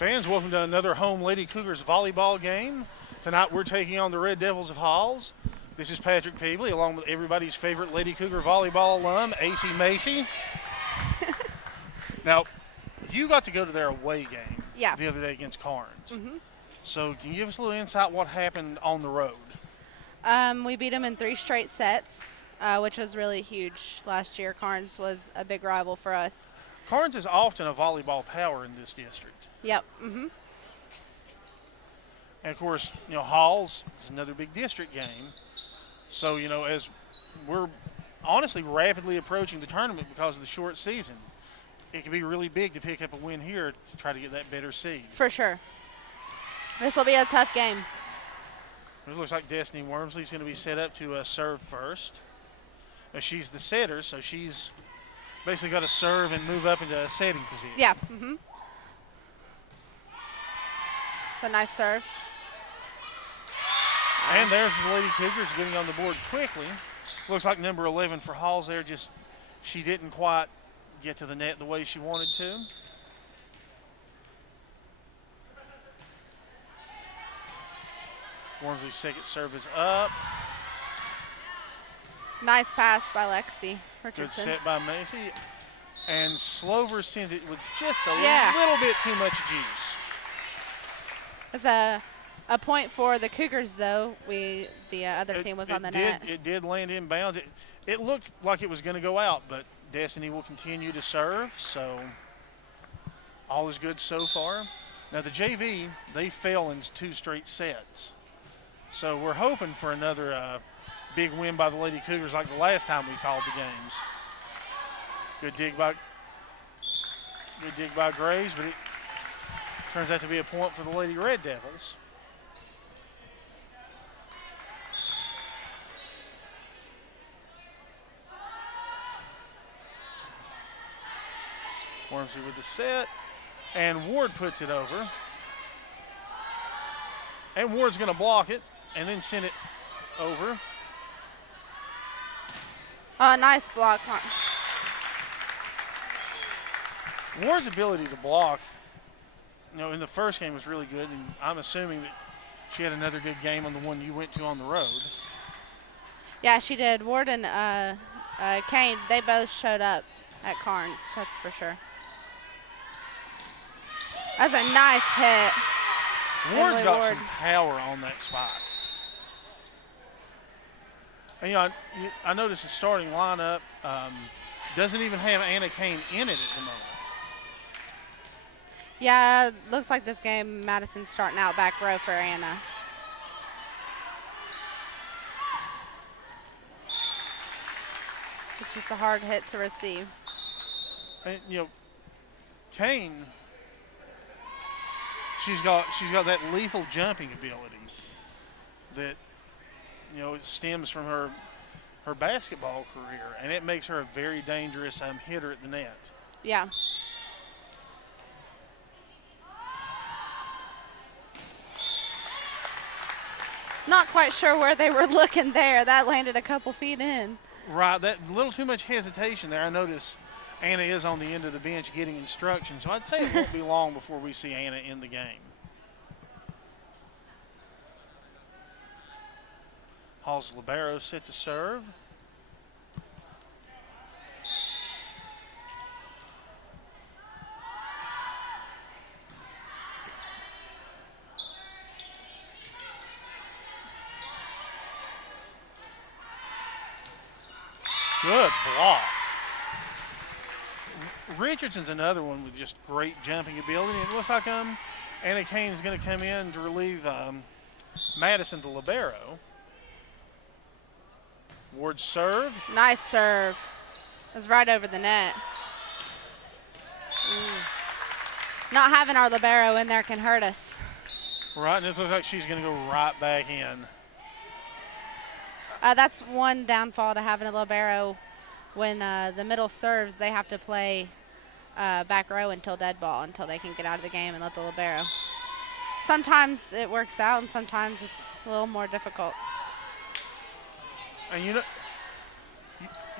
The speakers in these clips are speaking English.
Fans, welcome to another home Lady Cougars volleyball game. Tonight we're taking on the Red Devils of Halls. This is Patrick Peebley along with everybody's favorite Lady Cougar volleyball alum, AC Macy. Now, you got to go to their away game the other day against Carnes. So can you give us a little insight what happened on the road? We beat them in 3 straight sets, which was really huge last year. Carnes was a big rival for us. Carnes is often a volleyball power in this district. Yep. And of course, Halls is another big district game. So, as we're honestly rapidly approaching the tournament because of the short season, it can be really big to pick up a win here to try to get that better seed. For sure. This will be a tough game. It looks like Destiny Wormsley's going to be set up to serve first. She's the setter, so she's basically got to serve and move up into a setting position. Yeah. It's a nice serve. And there's the Lady Cougars getting on the board quickly. Looks like number 11 for Halls there, she didn't quite get to the net the way she wanted to. Wormsley's second serve is up. Nice pass by Lexi Richardson. Good set by Macy. And Slover sends it with just a little bit too much juice. It's a point for the Cougars, though. The other team was on the net. It did land inbounds. It looked like it was going to go out, but Destiny will continue to serve, so all is good so far. Now the JV, they fell in 2 straight sets. So we're hoping for another big win by the Lady Cougars like the last time we called the games. Good dig by Graves, but it turns out to be a point for the Lady Red Devils. Wormsley with the set, and Ward puts it over. And Ward's going to block it and then send it over. Nice block. Ward's ability to block, in the first game was really good, and I'm assuming that she had another good game on the one you went to on the road. Yeah, she did. Ward and Kane, they both showed up at Carnes, that's for sure. That's a nice hit. Ward's got some power on that spot. And, I noticed the starting lineup doesn't even have Anna Kane in it at the moment. Yeah, looks like this game Madison's starting out back row for Anna. It's just a hard hit to receive. And, Kane, she's got that lethal jumping ability that, it stems from her basketball career, and it makes her a very dangerous hitter at the net. Yeah. Not quite sure where they were looking there. That landed a couple feet in. Right, that little too much hesitation there. I notice Anna is on the end of the bench getting instructions, so I'd say it won't be long before we see Anna in the game. Hall's libero set to serve. Good block. Richardson's another one with just great jumping ability. It looks like Anna Kane's going to come in to relieve Madison, the libero. Ward's serve. Nice serve. It was right over the net. Not having our libero in there can hurt us. Right, and it looks like she's going to go right back in. That's one downfall to having a libero. When the middle serves, they have to play back row until dead ball, until they can get out of the game and let the libero. Sometimes it works out, and sometimes it's a little more difficult. And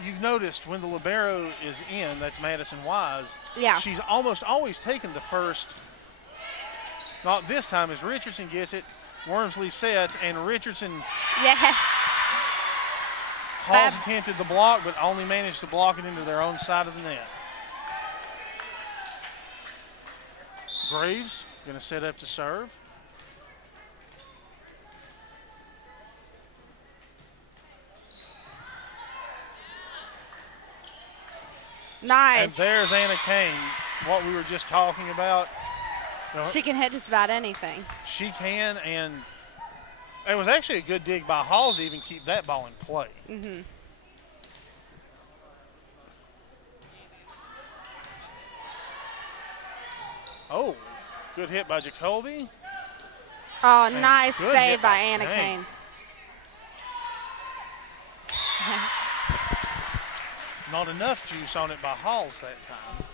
you've noticed when the libero is in, that's Madison Wise. Yeah. She's almost always taken the first Not this time as Richardson gets it. Wormsley sets, and Richardson Yeah. Halls attempted the block, but only managed to block it into their own side of the net. Graves going to set up to serve. Nice. And there's Anna Kane, what we were just talking about. She can hit just about anything. She can, and it was actually a good dig by Halls to even keep that ball in play. Mm-hmm. Oh, good hit by Jacoby. Oh, And nice good save hit by Anna Kane. Kane. Not enough juice on it by Halls that time.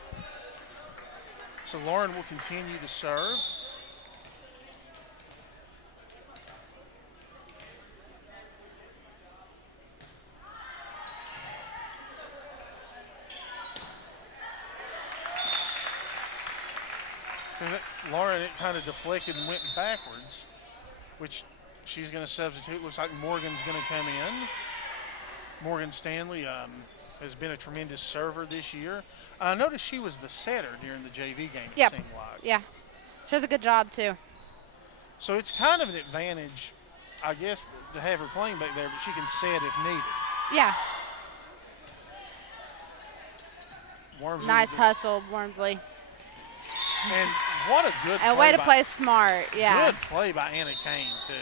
So Lauren will continue to serve. Lauren, it kind of deflected and went backwards, which she's going to substitute. Looks like Morgan's going to come in. Morgan Stanley has been a tremendous server this year. I noticed she was the setter during the JV game, it seemed like. Yeah. She does a good job, too. So it's kind of an advantage, I guess, to have her playing back there, but she can set if needed. Yeah. Wormsley Nice hustle, Wormsley. And what a good And play way to play smart, yeah. Good play by Anna Kane, too.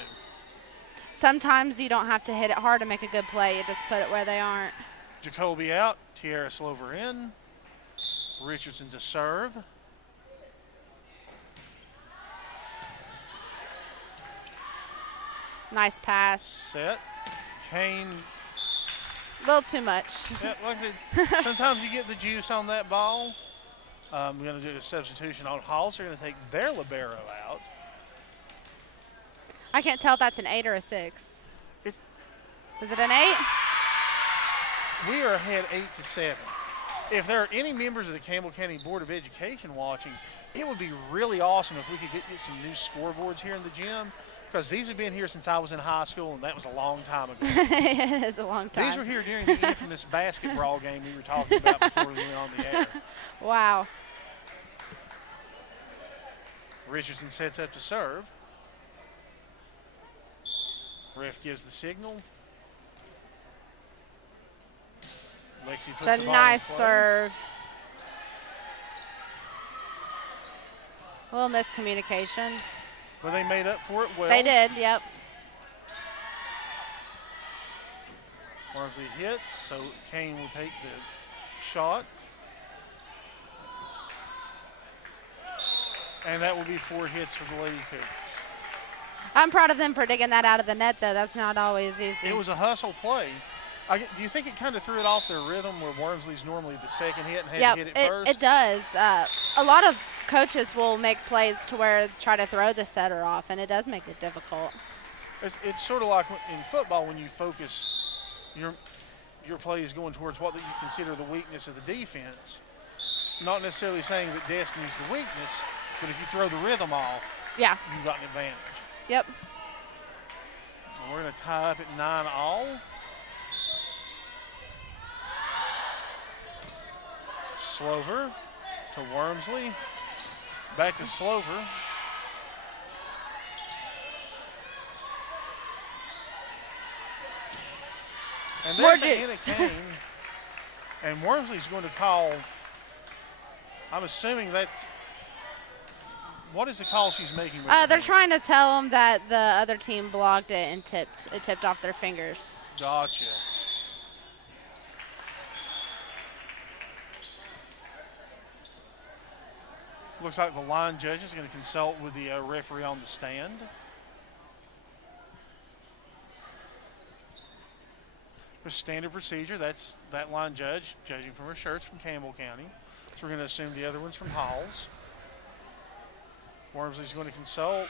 Sometimes you don't have to hit it hard to make a good play. You just put it where they aren't. Jacoby out. Tiara Slover in. Richardson to serve. Nice pass. Set. Kane. A little too much. Yeah, like sometimes you get the juice on that ball. We're going to do a substitution on Halls. They're going to take their libero out. I can't tell if that's an 8 or a 6. Is it an 8? We are ahead 8-7. If there are any members of the Campbell County Board of Education watching, it would be really awesome if we could get some new scoreboards here in the gym, because these have been here since I was in high school, and that was a long time ago. It is a long time. These were here during the infamous basketball game we were talking about before we went on the air. Wow. Richardson sets up to serve. Ref gives the signal. Lexi puts it's the a ball nice in play. serve. A little miscommunication. But they made up for it well. They did, yep. Wormsley hits, so Kane will take the shot. And that will be 4 hits for the Lady Cougars. I'm proud of them for digging that out of the net, though. That's not always easy. It was a hustle play. Do you think it kind of threw it off their rhythm where Wormsley's normally the second hit and had to hit it first? It does. A lot of coaches will make plays to where try to throw the setter off, and it does make it difficult. It's sort of like in football when you focus your play is going towards what you consider the weakness of the defense. Not necessarily saying that Destiny's the weakness, but if you throw the rhythm off, yeah, you've got an advantage. Yep. And we're going to tie up at 9-all. Slover to Wormsley. Back to Slover. And there's Anna Kane. And Wormsley's going to call, I'm assuming that's, what is the call she's making? They're trying to tell them that the other team blocked it and tipped off their fingers. Gotcha. Looks like the line judge is going to consult with the referee on the stand. For standard procedure, that's that line judge, judging from her shirts from Campbell County. So we're going to assume the other one's from Halls. Wormsley's going to consult.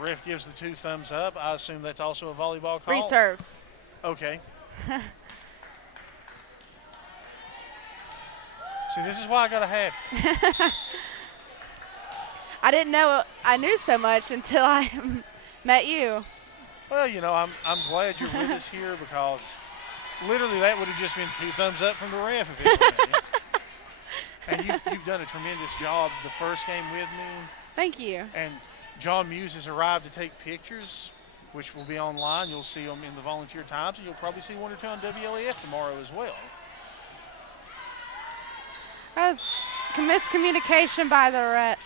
Ref gives the 2 thumbs up. I assume that's also a volleyball call. Reserve. Okay. See, this is why I got to have you. I didn't know I knew so much until I met you. Well, you know, I'm glad you're with us here because literally that would have just been 2 thumbs up from the ref if it wasn't you. And you've done a tremendous job the first game with me. Thank you. And John Muse has arrived to take pictures, which will be online. You'll see them in the Volunteer Times, and you'll probably see 1 or 2 on WLEF tomorrow as well. That's miscommunication by the Red.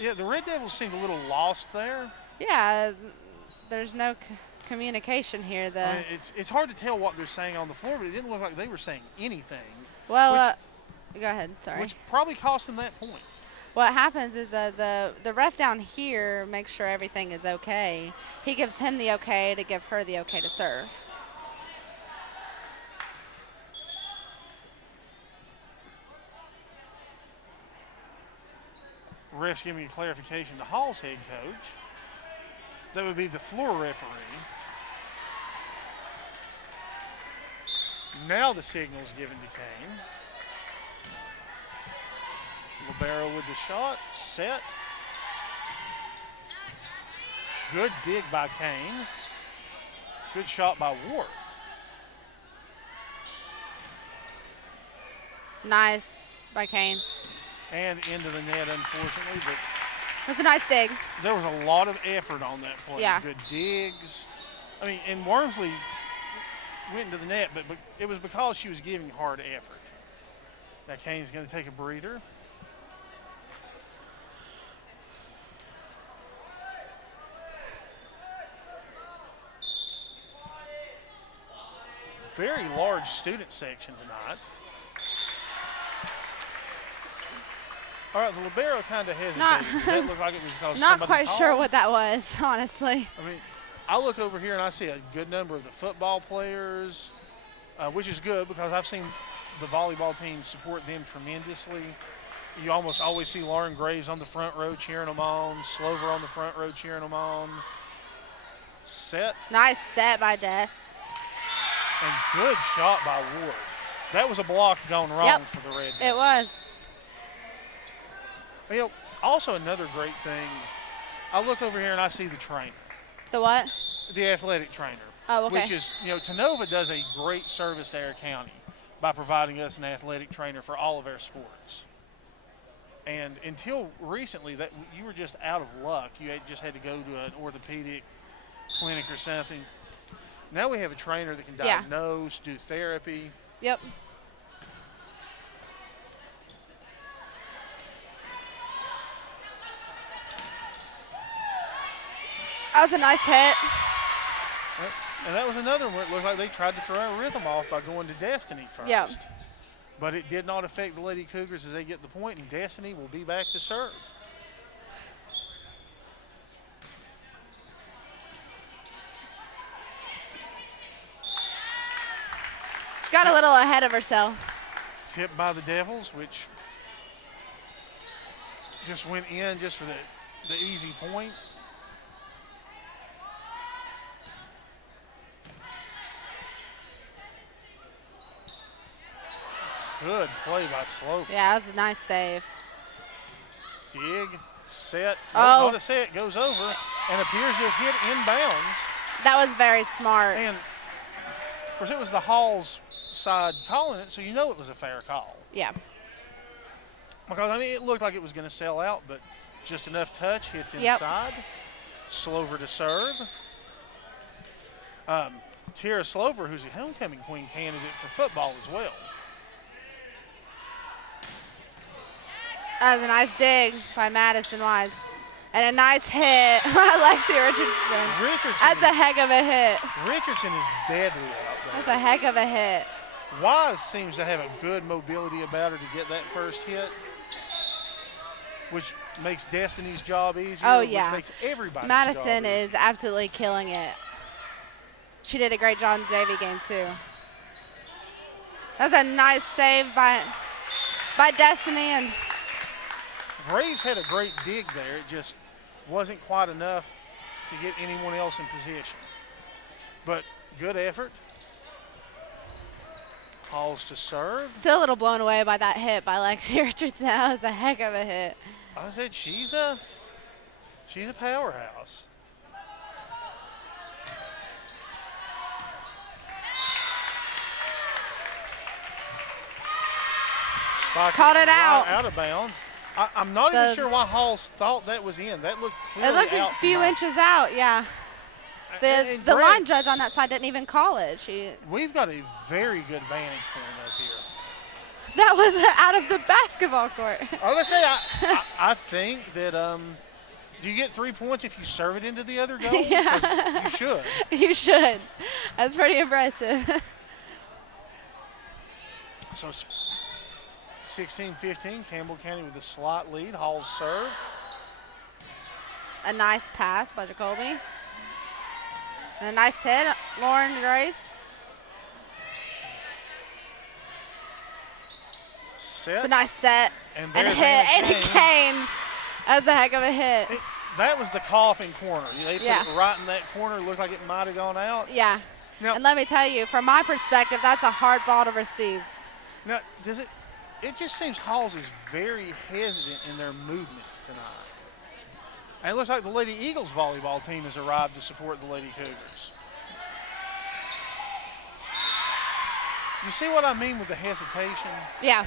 Yeah, the Red Devils seemed a little lost there. Yeah, there's no communication here. I mean, it's hard to tell what they're saying on the floor, but it didn't look like they were saying anything. Well, go ahead. Sorry. Which probably cost them that point. What happens is the ref down here makes sure everything is okay. He gives him the okay to give her the okay to serve. Ref's giving clarification to Hall's head coach. That would be the floor referee. Now the signal's given to Kane. Libero with the shot, set. Good dig by Kane. Good shot by Ward. Nice by Kane. And into the net, unfortunately, but That's a nice dig. there was a lot of effort on that play. Yeah. Good digs. I mean, and Wormsley went into the net, but it was because she was giving hard effort. Now Kane's going to take a breather. Very large student section tonight. All right, the libero kind of hesitated. Does that look like it was because Not somebody quite called? sure what that was, honestly. I mean, I look over here and I see a good number of the football players, which is good because I've seen the volleyball team support them tremendously. You almost always see Lauren Graves on the front row cheering them on, Slover on the front row cheering them on. Set. Nice set by Des. And good shot by Ward. That was a block gone wrong for the Red. It was. You know, also another great thing, I look over here and I see the trainer. The what? The athletic trainer. Oh, okay. Which is, you know, Tenova does a great service to Air County by providing us an athletic trainer for all of our sports. And until recently, that you were just out of luck. You just had to go to an orthopedic clinic or something. Now we have a trainer that can diagnose, do therapy. Yep. That was a nice hit. And that was another one where it looked like they tried to throw our rhythm off by going to Destiny first. Yep. But it did not affect the Lady Cougars as they get the point, and Destiny will be back to serve. Got a little ahead of herself. Tipped by the Devils, which just went in just for the easy point. Good play by Slover. Yeah, that was a nice save. Dig, set, Oh. not a set, goes over, and appears to have hit inbounds. That was very smart. And, of course, it was the Hall's side calling it, so you know it was a fair call. Yeah. Because, I mean, it looked like it was going to sell out, but just enough touch, hits Yep. inside. Slover to serve. Tara Slover, who's a homecoming queen candidate for football as well. That was a nice dig by Madison Wise. And a nice hit by Lexi Richardson. That's a heck of a hit. Richardson is deadly out there. That's a heck of a hit. Wise seems to have a good mobility about her to get that first hit, which makes Destiny's job easier. Oh, yeah. Which makes everybody's Madison job easier. is absolutely killing it. She did a great job in the JV game, too. That was a nice save by Destiny. And Graves had a great dig there. It just wasn't quite enough to get anyone else in position. But good effort. Calls to serve. still a little blown away by that hit by Lexi Richardson. That was a heck of a hit. I said she's a powerhouse. Caught it out. Out of bounds. I'm not even sure why Halls thought that was in. That looked clearly It looked out a few inches out, yeah. The line judge on that side didn't even call it. We've got a very good vantage point up here. That was out of the basketball court. I was gonna say, I think that do you get 3 points if you serve it into the other goal? Yeah. You should. You should. That's pretty impressive. So it's 16-15. Campbell County with a slight lead. Hall's serve. A nice pass by Jacoby. And a nice hit, Lauren Grace. Set. It's a nice set. And a hit. Anna Kane. That's a heck of a hit. That was the coughing corner. They put Yeah. it right in that corner. Looked like it might have gone out. Yeah. Now, And let me tell you, from my perspective, that's a hard ball to receive. now does it? It just seems Halls is very hesitant in their movements tonight. And it looks like the Lady Eagles volleyball team has arrived to support the Lady Cougars. You see what I mean with the hesitation? Yeah.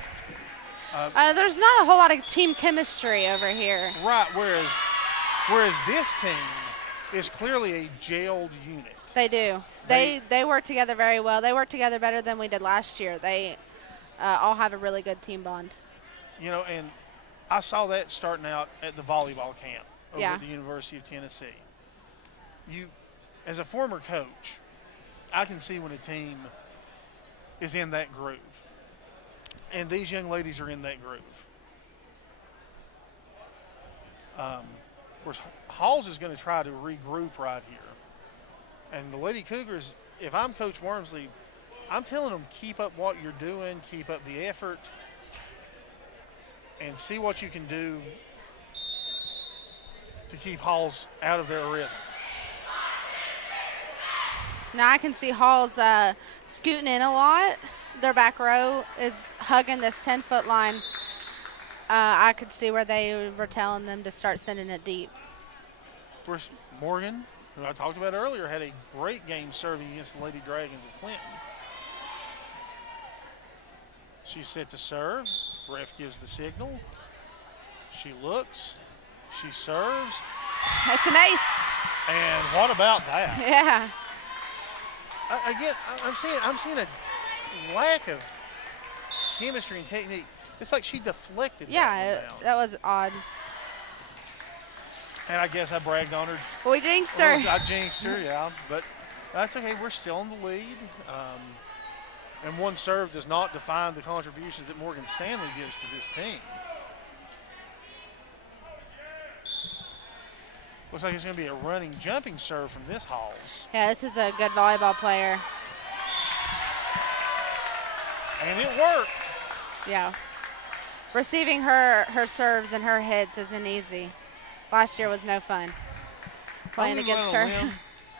There's not a whole lot of team chemistry over here. Right, whereas this team is clearly a jailed unit. They do. They work together very well. They work together better than we did last year. They all have a really good team bond. You know, and I saw that starting out at the volleyball camp over at the University of Tennessee. You, as a former coach, I can see when a team is in that groove. And these young ladies are in that groove. Of course, Halls is going to try to regroup right here. And the Lady Cougars, if I'm Coach Wormsley, I'm telling them keep up what you're doing, keep up the effort, and see what you can do to keep Halls out of their rhythm. Now I can see Halls scooting in a lot. Their back row is hugging this 10-foot line. I could see where they were telling them to start sending it deep. Of course, Morgan, who I talked about earlier, had a great game serving against the Lady Dragons of Clinton. She's set to serve. Ref gives the signal. She looks. She serves. It's an ace. And what about that? Yeah. Again, I'm seeing a lack of chemistry and technique. It's like she deflected. Yeah, that was odd. And I guess I bragged on her. We jinxed her. I jinxed her, yeah. But that's okay. We're still in the lead. And one serve does not define the contributions that Morgan Stanley gives to this team. Looks like it's going to be a running, jumping serve from this Halls. Yeah, this is a good volleyball player. And it worked. Yeah. Receiving her serves and her hits isn't easy. Last year was no fun playing against her.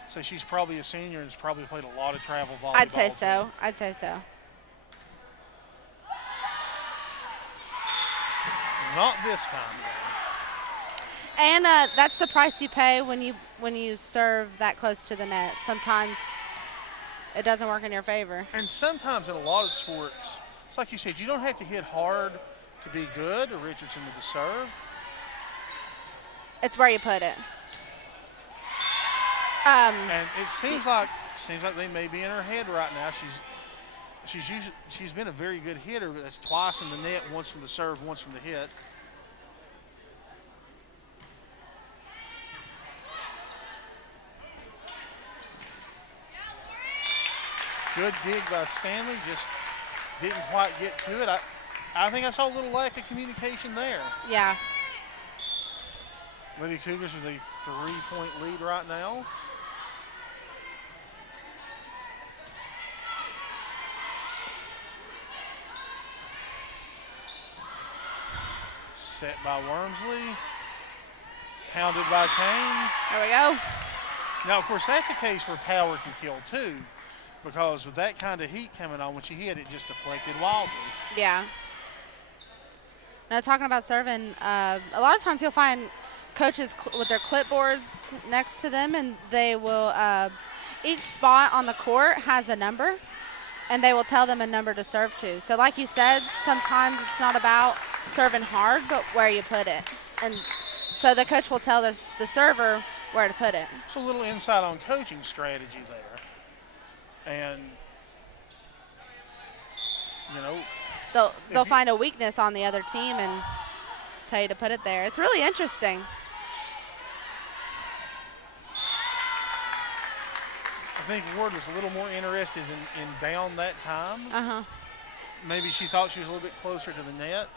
So she's probably a senior and has probably played a lot of travel volleyball. I'd say so. I'd say so. Not this time, though. And that's the price you pay when you serve that close to the net. Sometimes it doesn't work in your favor. And sometimes in a lot of sports, it's like you said, you don't have to hit hard to be good. Richardson with the serve. It's where you put it. And it seems like they may be in her head right now. She's been a very good hitter, but that's twice in the net, once from the serve, once from the hit. Good dig by Stanley, just didn't quite get to it. I think I saw a little lack of communication there. Yeah. Lady Cougars with a 3-point lead right now. Set by Wormsley. Pounded by Kane. There we go. Now, of course, that's a case where power can kill too, because with that kind of heat coming on, when she hit it, just deflected wildly. Yeah. Now, talking about serving, a lot of times you'll find coaches with their clipboards next to them, and they will each spot on the court has a number, and they will tell them a number to serve to. So like you said, sometimes it's not about serving hard, but where you put it. And so the coach will tell the server where to put it. It's a little insight on coaching strategy there. And, you know, they'll find a weakness on the other team and tell you to put it there. It's really interesting. I think Ward was a little more interested in down that time. Uh-huh. Maybe she thought she was a little bit closer to the net.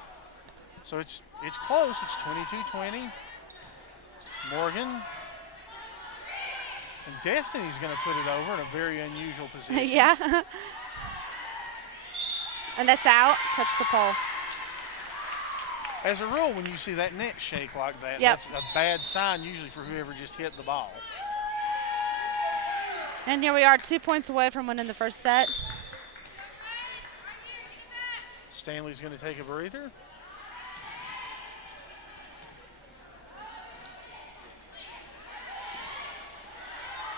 So it's close. It's 22-20. Morgan. And Destiny's going to put it over in a very unusual position. Yeah. And that's out. Touch the pole. As a rule, when you see that net shake like that, yep. That's a bad sign usually for whoever just hit the ball. And here we are, 2 points away from winning the first set. Stanley's going to take a breather.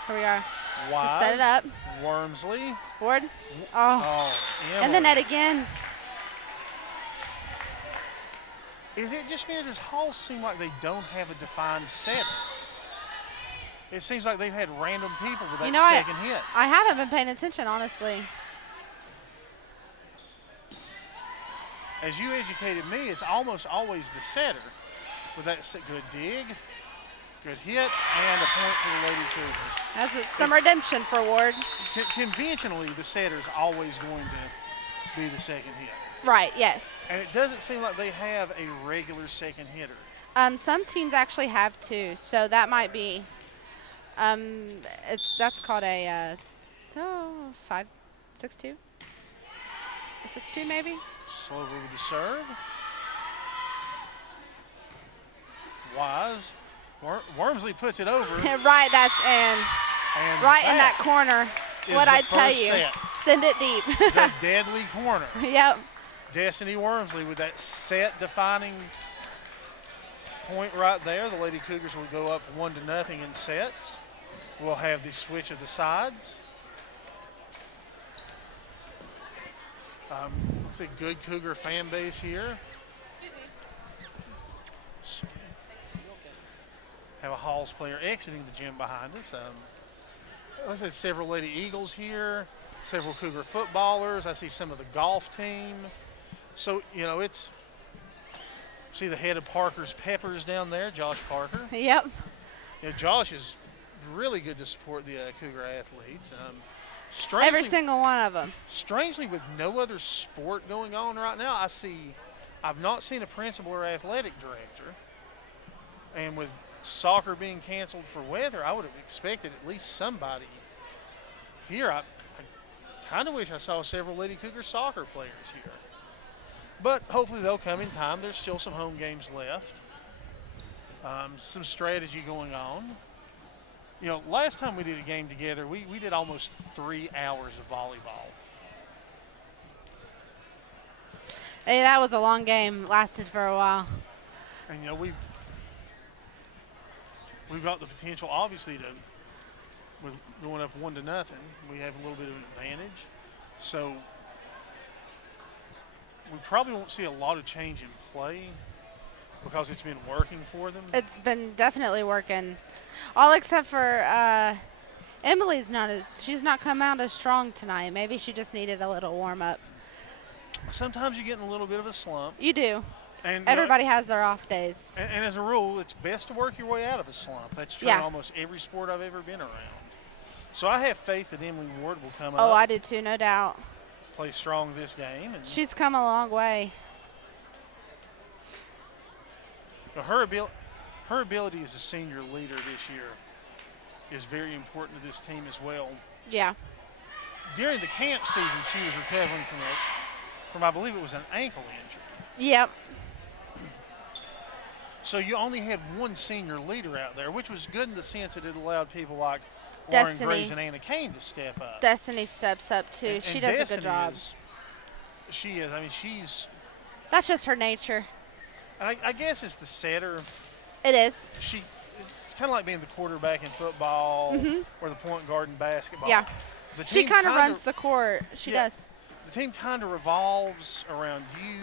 Here we are. Wise, set it up. Wormsley. Ward. Oh. And the net again. Is it just me or does Hall seem like they don't have a defined setter? It seems like they've had random people with that second hit. I haven't been paying attention, honestly. As you educated me, it's almost always the setter with that good dig, good hit, and a point for the Lady Cougars. That's some redemption for Ward. Conventionally, the setter's always going to be the second hit. Right, yes. And it doesn't seem like they have a regular second hitter. Some teams actually have two, so that might be. That's called a 5-6-2. A 6-2 maybe. Slover with the serve. Wise. Wormsley puts it over. Right, that's in. And right in that corner. What I tell you. Set. Send it deep. The deadly corner. Yep. Destiny Wormsley with that set defining point right there. The Lady Cougars will go up 1-0 in sets. We'll have the switch of the sides. It's a good Cougar fan base here. Excuse me. Have a Halls player exiting the gym behind us. I said several Lady Eagles here, several Cougar footballers. I see some of the golf team. So, you know, see the head of Parker's Peppers down there, Josh Parker. Yep. You know, Josh is really good to support the Cougar athletes. Every single one of them. Strangely, with no other sport going on right now, I've not seen a principal or athletic director. And with soccer being canceled for weather, I would have expected at least somebody here. I kind of wish I saw several Lady Cougar soccer players here. But hopefully they'll come in time. There's still some home games left. Some strategy going on. You know, last time we did a game together, we did almost 3 hours of volleyball. Hey, that was a long game. Lasted for a while. And, you know, we've got the potential, obviously, with going up 1-0, we have a little bit of an advantage. So we probably won't see a lot of change in play because it's been working for them. It's been definitely working. All except for Emily's she's not come out as strong tonight. Maybe she just needed a little warm up. Sometimes you get in a little bit of a slump. You do. And everybody has their off days. And as a rule, it's best to work your way out of a slump. That's true in almost every sport I've ever been around. So I have faith that Emily Ward will come up. Oh, I do too, no doubt. Play strong this game. And she's come a long way. Her ability as a senior leader this year is very important to this team as well. Yeah. During the camp season, she was recovering from I believe it was an ankle injury. Yep. So you only had one senior leader out there, which was good in the sense that it allowed people like Destiny. Lauren Graves and Anna Kane to step up. Destiny steps up too. She does Destiny a good job. She is. I mean, That's just her nature. I guess it's the setter. It is. It's kind of like being the quarterback in football or the point guard in basketball. Yeah. The She team kind of runs the court. She does. The team kind of revolves around you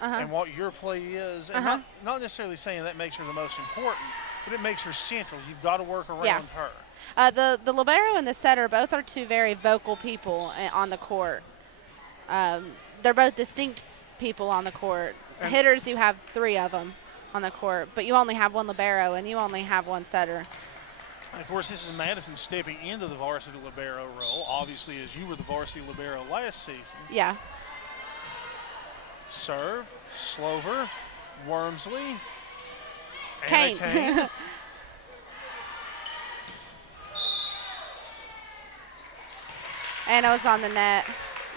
and what your play is. And not necessarily saying that makes her the most important, but it makes her central. You've got to work around her. The libero and the setter both are two very vocal people on the court. They're both distinct people on the court. And hitters, you have 3 of them on the court, but you only have 1 libero and you only have 1 setter. And of course, this is Madison stepping into the varsity libero role, obviously, as you were the varsity libero last season. Yeah. Serve, Slover, Wormsley, Kane. Kane. And it was on the net.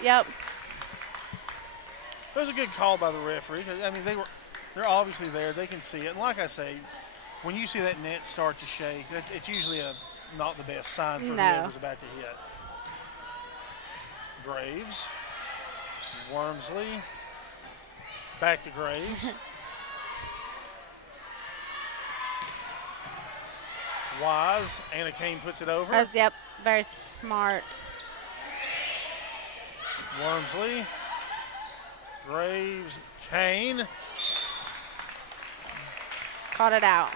Yep. It was a good call by the referee. I mean, they're obviously there. They can see it. And like I say, when you see that net start to shake, it's usually not the best sign for whoever's about to hit. Graves, Wormsley, back to Graves. Wise, Anna Kane puts it over. Yep, very smart. Wormsley, Graves, Kane. Caught it out.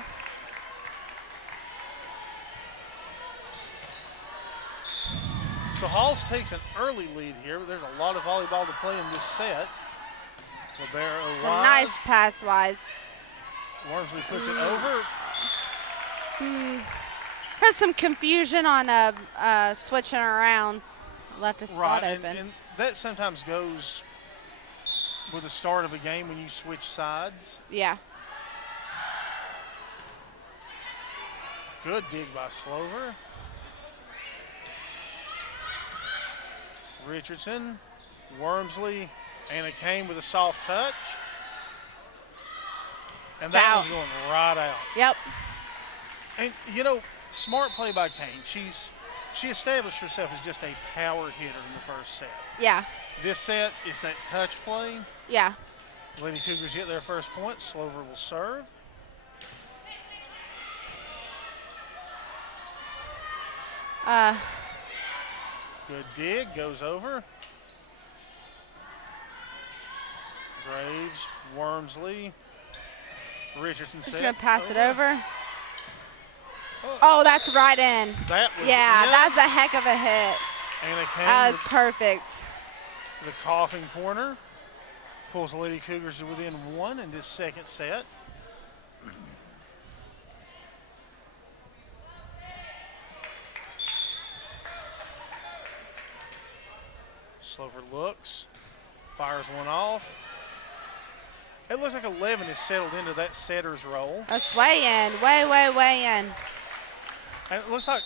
So Halls takes an early lead here, but there's a lot of volleyball to play in this set. Libero It's Wise. a nice pass, Wise. Wormsley puts it over. There's some confusion on switching around. Left a spot open. And that sometimes goes with the start of a game when you switch sides. Yeah. Good dig by Slover. Richardson, Wormsley, Anna Kane with a soft touch. And that one's going right out. Yep. And, you know, smart play by Kane. She established herself as just a power hitter in the first set. Yeah. This set is that touch play. Yeah. Lady Cougars get their first point. Slover will serve. Good dig, goes over. Graves, Wormsley, Richardson Just sets going to pass it over. Oh, that's right in. That was that's a heck of a hit. Anna Kane That was perfect. The coughing corner pulls the Lady Cougars to within 1 in this second set. Slover looks, fires one off. It looks like 11 has settled into that setter's role. That's way in, way in. And it looks like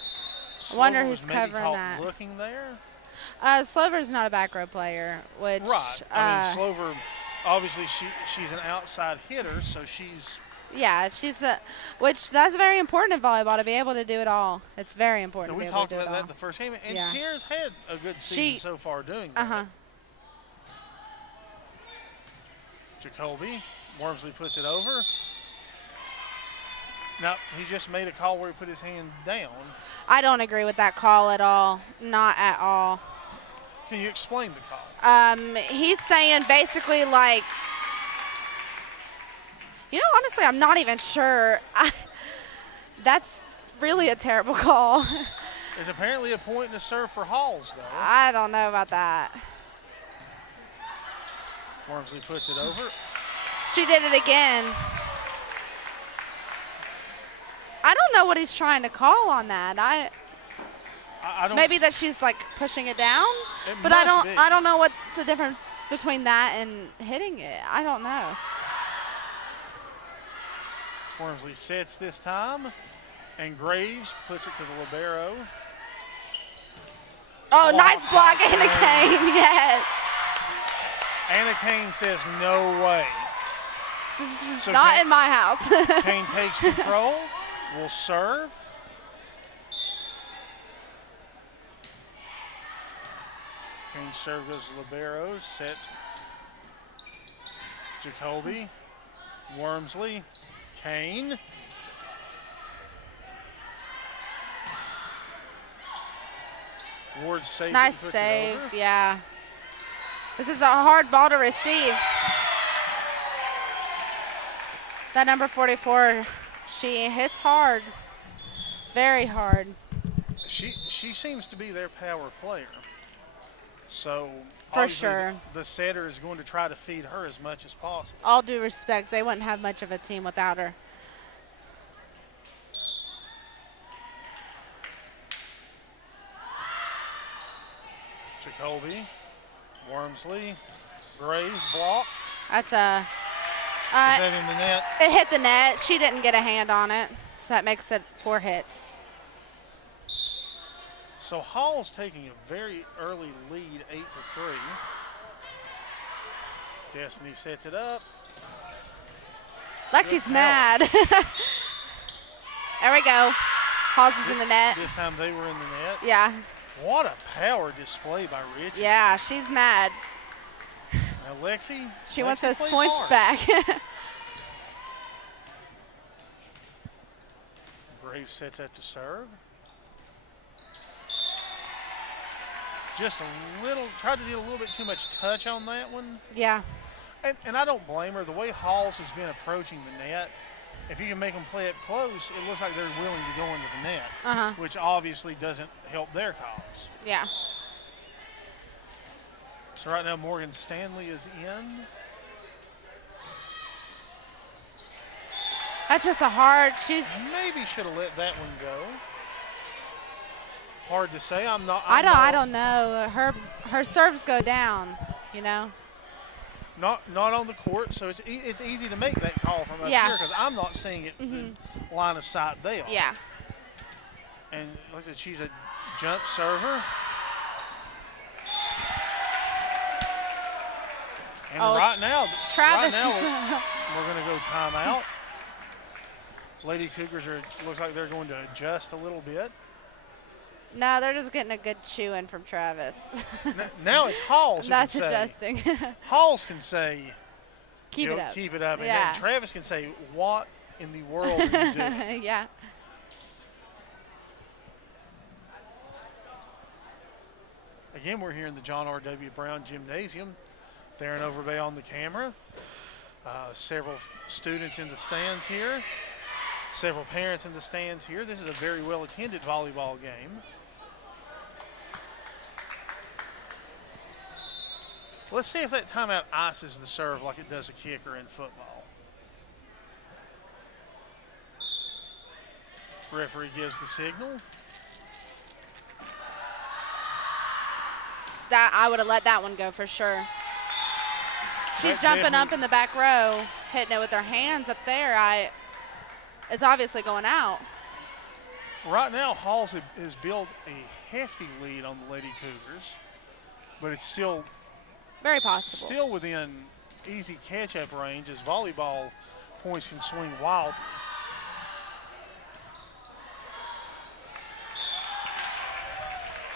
I wonder Slover who's was maybe covering caught that. looking there. Slover's not a back row player, which Right. I mean, Slover, obviously she's an outside hitter, so she's. Yeah, which that's very important in volleyball to be able to do it all. It's very important. We to be able talked to do about it that all. in the first game, and Kiera's had a good season so far doing that. Jacoby, Wormsley puts it over. Now, he just made a call where he put his hand down. I don't agree with that call at all. Not at all. Can you explain the call? He's saying basically like, honestly, I'm not even sure. That's really a terrible call. There's apparently a point in the serve for Halls, though. I don't know about that. Wormsley puts it over. She did it again. I don't know what he's trying to call on that. I don't. Maybe that she's like pushing it down, but I don't know what's the difference between that and hitting it. I don't know. Wormsley sets this time, and Graves puts it to the libero. Oh, nice block, Anna Kane. Yes. Anna Kane says no way. This is not in my house. Kane takes control, will serve. Kane's serve goes to libero, sets Jacoby. Wormsley, Kane. Ward saved Nice it, puts it save, over. yeah. This is a hard ball to receive. That number 44, she hits hard, very hard. She seems to be their power player. So For obviously sure. the setter is going to try to feed her as much as possible. All due respect, they wouldn't have much of a team without her. Jacoby, Wormsley, Graves block. That's a, Is that in the net? it hit the net. She didn't get a hand on it, so that makes it 4 hits. So Hall's taking a very early lead, 8-3. Destiny sets it up. Lexi's mad. There we go. Hall's is in the net. This time they were in the net. Yeah. What a power display by Richie. Yeah, she's mad. Now Lexi. She wants those plays points hard. back. Graves sets up to serve. Just a little, tried to do a little bit too much touch on that one. Yeah. And I don't blame her. The way Halls has been approaching the net, if you can make them play it close, it looks like they're willing to go into the net, which obviously doesn't help their cause. Yeah. So right now Morgan Stanley is in. That's just a hard, she's, Maybe should have let that one go. Hard to say. I don't know. Her serves go down, you know. Not on the court, so it's easy to make that call from up here because I'm not seeing it in line of sight there. Yeah. And like I said, she's a jump server. And right now, Travis we're going to go timeout. Lady Cougars looks like they're going to adjust a little bit. No, they're just getting a good chew in from Travis. Now it's Halls who That's can say, adjusting. Halls can say, Keep it up. Keep it up. And Yeah. then Travis can say, what in the world are you doing? Yeah. Again, we're here in the John R.W. Brown Gymnasium. Theron Overbay on the camera. Several students in the stands here. Several parents in the stands here. This is a very well-attended volleyball game. Let's see if that timeout ices the serve like it does a kicker in football. Referee gives the signal. That I would have let that one go for sure. She's That jumping up definitely- in the back row, hitting it with her hands up there. It's obviously going out. Right now, Halls has built a hefty lead on the Lady Cougars, but it's still Very possible. still within easy catch-up range as volleyball points can swing wildly.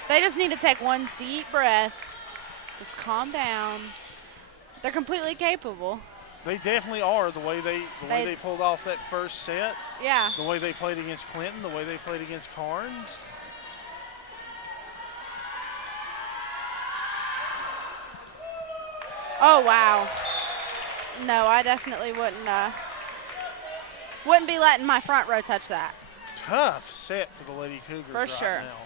They just need to take one deep breath. Just calm down. They're completely capable. They definitely are. The way they pulled off that first set, Yeah. the way they played against Clinton, the way they played against Carnes. Oh, wow. No, I definitely wouldn't be letting my front row touch that. Tough set for the Lady Cougars For right sure. now.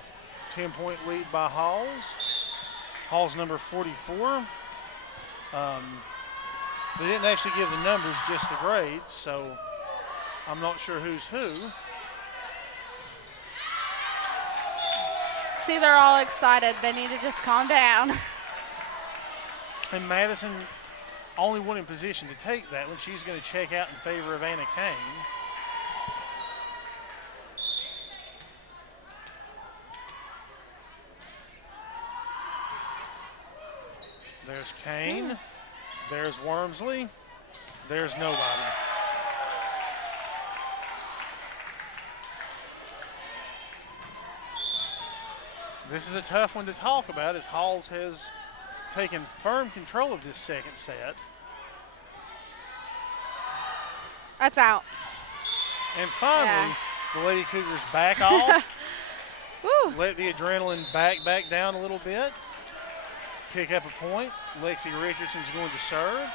10-point lead by Halls. Halls number 44. They didn't actually give the numbers, just the grades, so I'm not sure who's who. See, they're all excited. They need to just calm down. And Madison only one in position to take that one. She's going to check out in favor of Anna Kane. There's Kane. There's Wormsley. There's nobody. This is a tough one to talk about as Halls has taken firm control of this second set. That's out. And finally, Yeah. the Lady Cougars back off. Woo. Let the adrenaline back down a little bit. Pick up a point. Lexi Richardson's going to serve.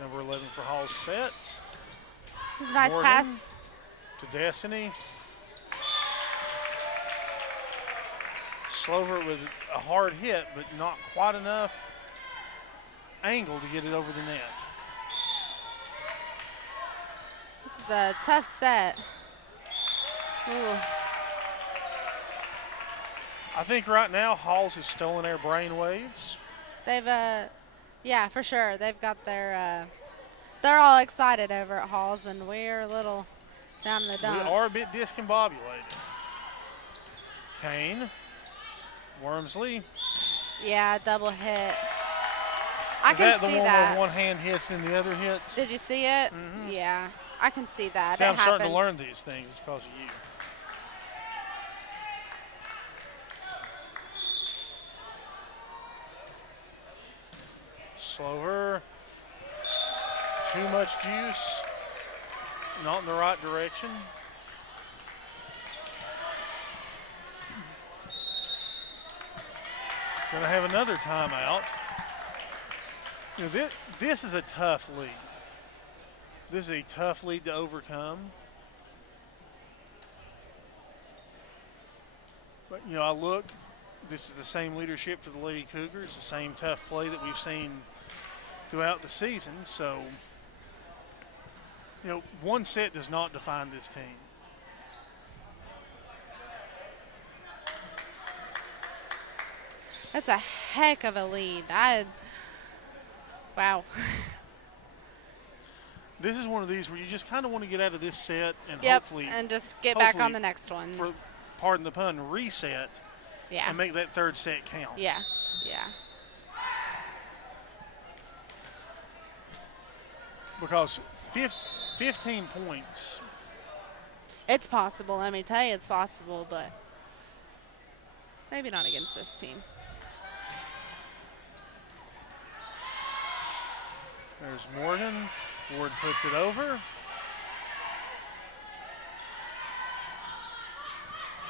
Number 11 for Hall's set. It's a nice Morgan pass. to Destiny. Slover with a hard hit, but not quite enough angle to get it over the net. This is a tough set. Ooh. I think right now Halls has stolen their brainwaves. They've, yeah, for sure. They've got their, they're all excited over at Halls, and we're a little down in the dumps. We are a bit discombobulated. Kane, Wormsley. Yeah, double hit. I Is can that the see one that. where one hand hits and the other hits? Did you see it? Mhm. Yeah, I can see that. See, It I'm starting to happens. learn these things because of you. Slover. Too much juice. Not in the right direction. Going to have another timeout. You know, this is a tough lead. This is a tough lead to overcome. But, you know, I look, this is the same leadership for the Lady Cougars, the same tough play that we've seen throughout the season. So, you know, one set does not define this team. That's a heck of a lead. Wow. This is one of these where you just kind of want to get out of this set and Yep, hopefully, and just get back on the next one. for pardon the pun, reset Yeah. and make that third set count. Yeah. Yeah. Because 15 points, It's possible. Let me tell you, it's possible, but maybe not against this team. there's Morgan. Ward puts it over.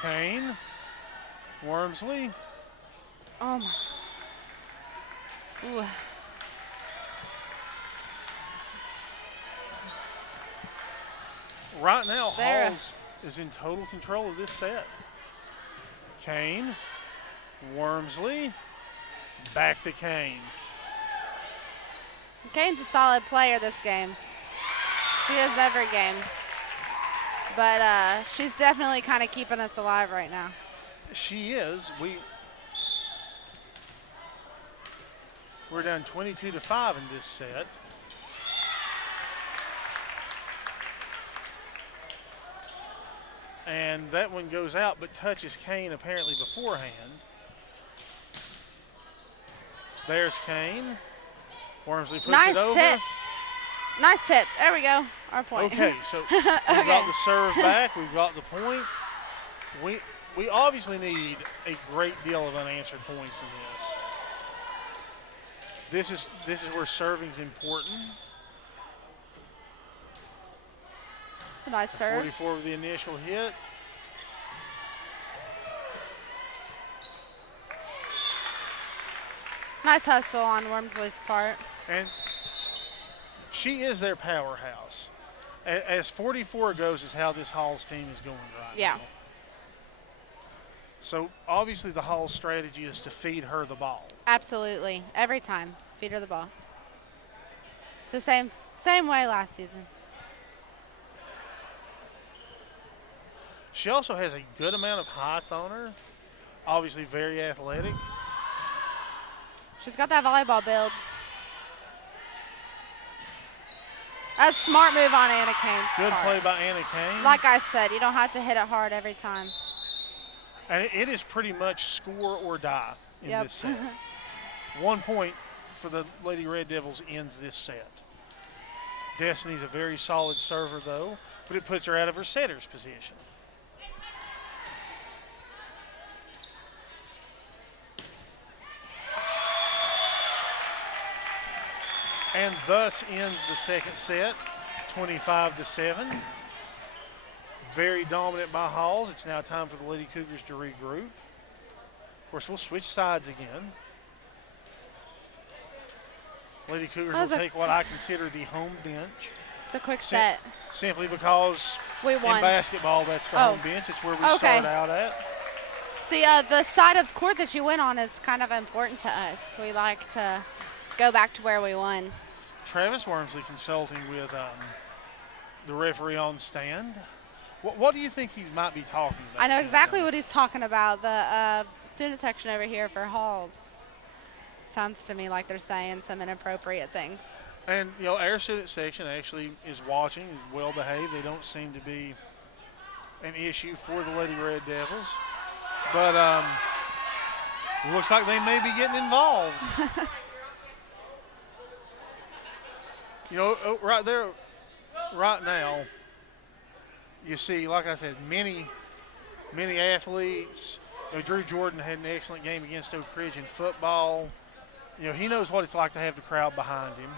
Kane, Wormsley. Oh my. Ooh. Right now, There. Halls is in total control of this set. Kane, Wormsley, back to Kane. Kane's a solid player this game. She is every game. But she's definitely kind of keeping us alive right now. She is. We're down 22-5 in this set. And that one goes out, but touches Kane apparently beforehand. There's Kane. Wormsley puts Nice it over. tip. Nice tip. There we go. Our point. Okay, so we've got the serve back. We've got the point. We obviously need a great deal of unanswered points in this. This is where serving's important. Nice serve. 44 with the initial hit. Nice hustle on Wormsley's part. And she is their powerhouse. As 44 goes is how this Halls team is going right Yeah. now. So obviously the Halls strategy is to feed her the ball. Absolutely. Every time. Feed her the ball. It's the same way last season. She also has a good amount of height on her. Obviously very athletic. She's got that volleyball build. That's a smart move on Anna Kane's Good part. play by Anna Kane. Like I said, you don't have to hit it hard every time. And it is pretty much score or die in Yep. this set. 1 point for the Lady Red Devils ends this set. Destiny's a very solid server though, but it puts her out of her setter's position. And thus ends the second set, 25-7. Very dominant by Halls. It's now time for the Lady Cougars to regroup. Of course, we'll switch sides again. Lady Cougars will take what I consider the home bench. It's a quick set. Simply because we won. In basketball, that's the home bench. It's where we start out at. See, the side of court that you went on is kind of important to us. We like to go back to where we won. Travis Wormsley consulting with the referee on stand. What do you think he might be talking about? I know exactly what he's talking about. The student section over here for Halls. Sounds to me like they're saying some inappropriate things. And, you know, our student section actually is watching, is well behaved. They don't seem to be an issue for the Lady Red Devils. But looks like they may be getting involved. You know, right there, right now, you see, like I said, many athletes. You know, Drew Jordan had an excellent game against Oak Ridge in football. You know, he knows what it's like to have the crowd behind him.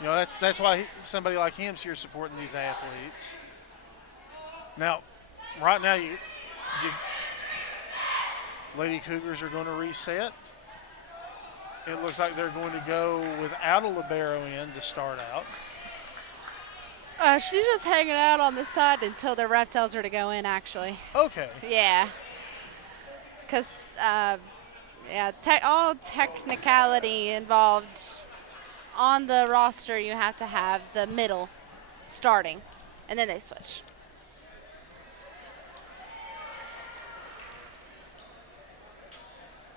You know, that's why somebody like him's here supporting these athletes. Now, right now, Lady Cougars are going to reset. It looks like they're going to go without a libero in to start out. She's just hanging out on the side until the ref tells her to go in, actually. Okay. Yeah. Because, all technicality involved on the roster, you have to have the middle starting, and then they switch.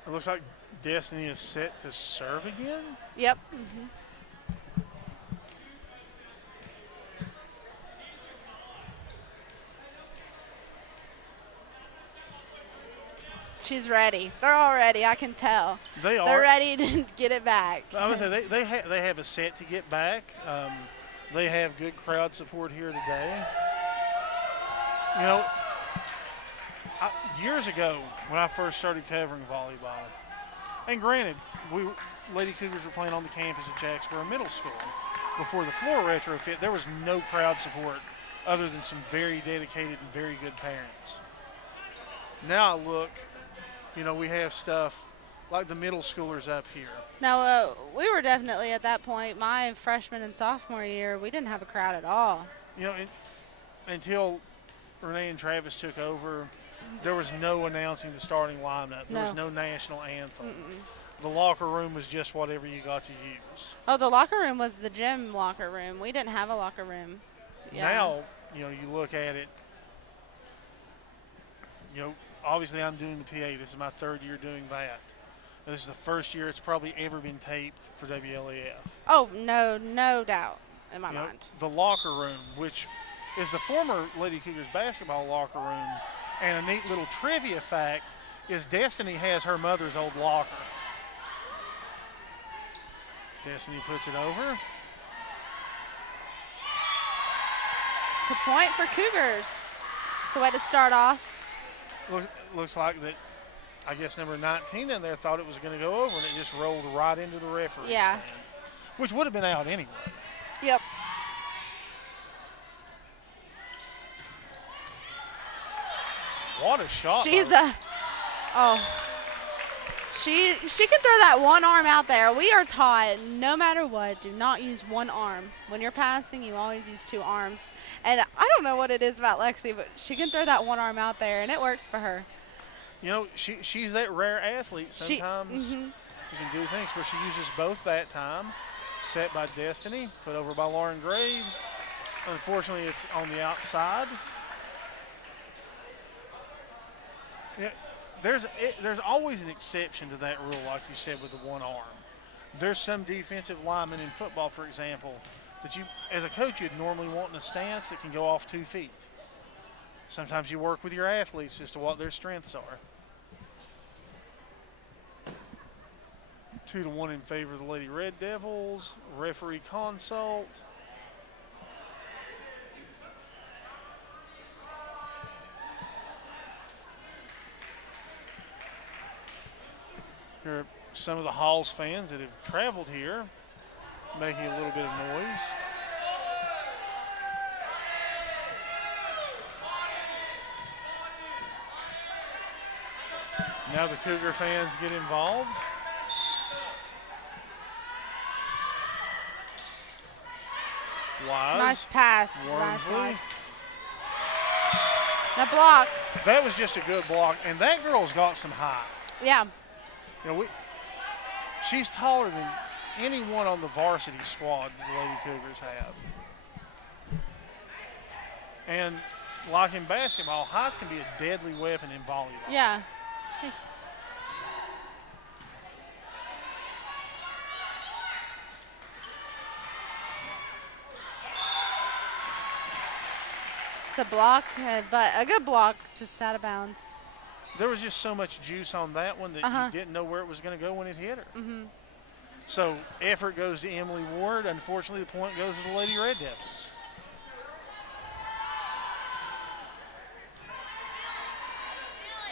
It looks like Destiny is set to serve again. Yep. Mm-hmm. She's ready. They're all ready. I can tell. They are. They're ready to get it back. I would say they have a set to get back. They have good crowd support here today. You know, years ago when I first started covering volleyball, and granted, Lady Cougars were playing on the campus at Jacksboro Middle School. Before the floor retrofit, there was no crowd support other than some very dedicated and very good parents. Now look, you know, we have stuff like the middle schoolers up here. Now, we were definitely at that point, my freshman and sophomore year, we didn't have a crowd at all. You know, until Renee and Travis took over, there was no announcing the starting lineup. There was no national anthem. The locker room was just whatever you got to use. Oh, the locker room was the gym locker room. We didn't have a locker room. Yeah. Now, you know, you look at it, you know, obviously I'm doing the PA. This is my third year doing that. This is the first year it's probably ever been taped for WLAF. Oh, no doubt in my mind. The locker room, which is the former Lady Cougars basketball locker room, and a neat little trivia fact is Destiny has her mother's old locker. Destiny puts it over. It's a point for Cougars. It's a way to start off. Looks like that, I guess number 19 in there thought it was going to go over, and it just rolled right into the referee stand, which would have been out anyway. Yep. What a shot. She can throw that one arm out there. We are taught, no matter what, do not use one arm. When you're passing, you always use two arms. And I don't know what it is about Lexi, but she can throw that one arm out there, and it works for her. You know, she's that rare athlete. Sometimes you can do things where she uses both that time. Set by Destiny, put over by Lauren Graves. Unfortunately, it's on the outside. Yeah, there's always an exception to that rule, like you said, with the one arm. There's some defensive linemen in football, for example, that you, as a coach, you'd normally want in a stance that can go off 2 feet. Sometimes you work with your athletes as to what their strengths are. 2-1 in favor of the Lady Red Devils. Referee consult. Here are some of the Halls fans that have traveled here. making a little bit of noise. Now the Cougar fans get involved. Wise. Nice pass. Wormsley. Nice. The block. That was just a good block, and that girl's got some height. Yeah. You know, she's taller than anyone on the varsity squad the Lady Cougars have. And like in basketball, height can be a deadly weapon in volleyball. Yeah. It's a block, but a good block, just out of bounds. There was just so much juice on that one that you didn't know where it was going to go when it hit her. So effort goes to Emily Ward. Unfortunately, the point goes to the Lady Red Devils.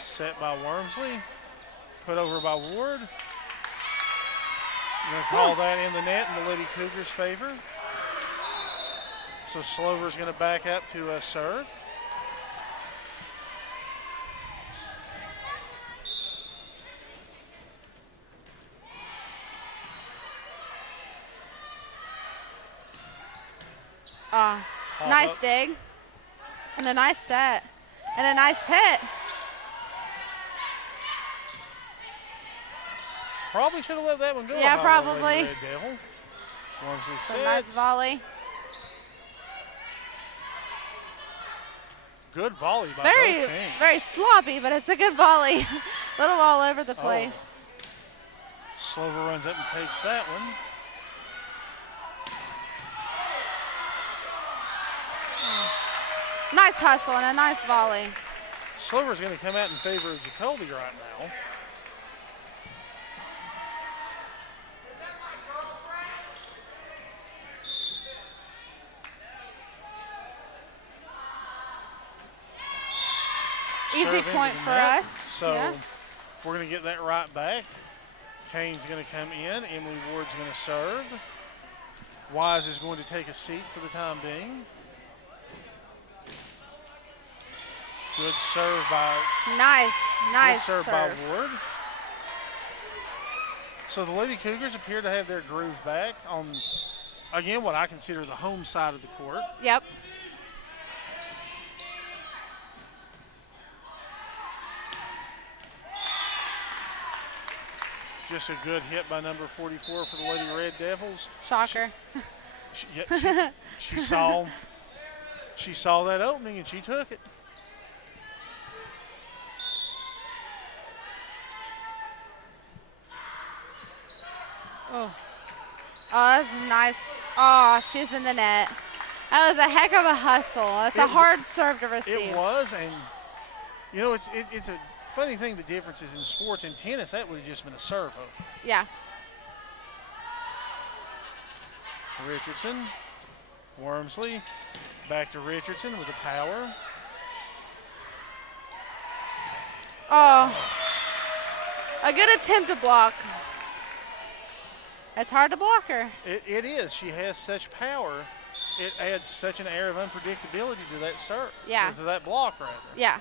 Set by Wormsley, put over by Ward. Going to call that in the net in the Lady Cougars' favor. So Slover's going to back up to serve. Nice dig. And a nice set. And a nice hit. Probably should have let that one go. Yeah, probably. Red Devil. Wormsley sets. A nice volley. Good volley by very, both teams. Very sloppy, but it's a good volley. Little all over the place. Slover runs up and takes that one. Nice hustle and a nice volley. Slover's going to come out in favor of Jacoby right now. Easy point for us. So we're going to get that right back. Kane's going to come in. Emily Ward's going to serve. Wise is going to take a seat for the time being. Good serve by nice serve by Ward. So the Lady Cougars appear to have their groove back on, again, what I consider the home side of the court. Yep. Just a good hit by number 44 for the Lady Red Devils. Shocker. She saw that opening and she took it. Oh, that's nice. Oh, she's in the net. That was a heck of a hustle. It's a hard serve to receive. It was, and you know, it's a funny thing, the differences in sports. In tennis, that would have just been a serve over. Yeah. Richardson, Wormsley, back to Richardson with the power. Oh, a good attempt to block. It's hard to block her. It is. She has such power. It adds such an air of unpredictability to that serve. Yeah. To that block, rather. Yeah.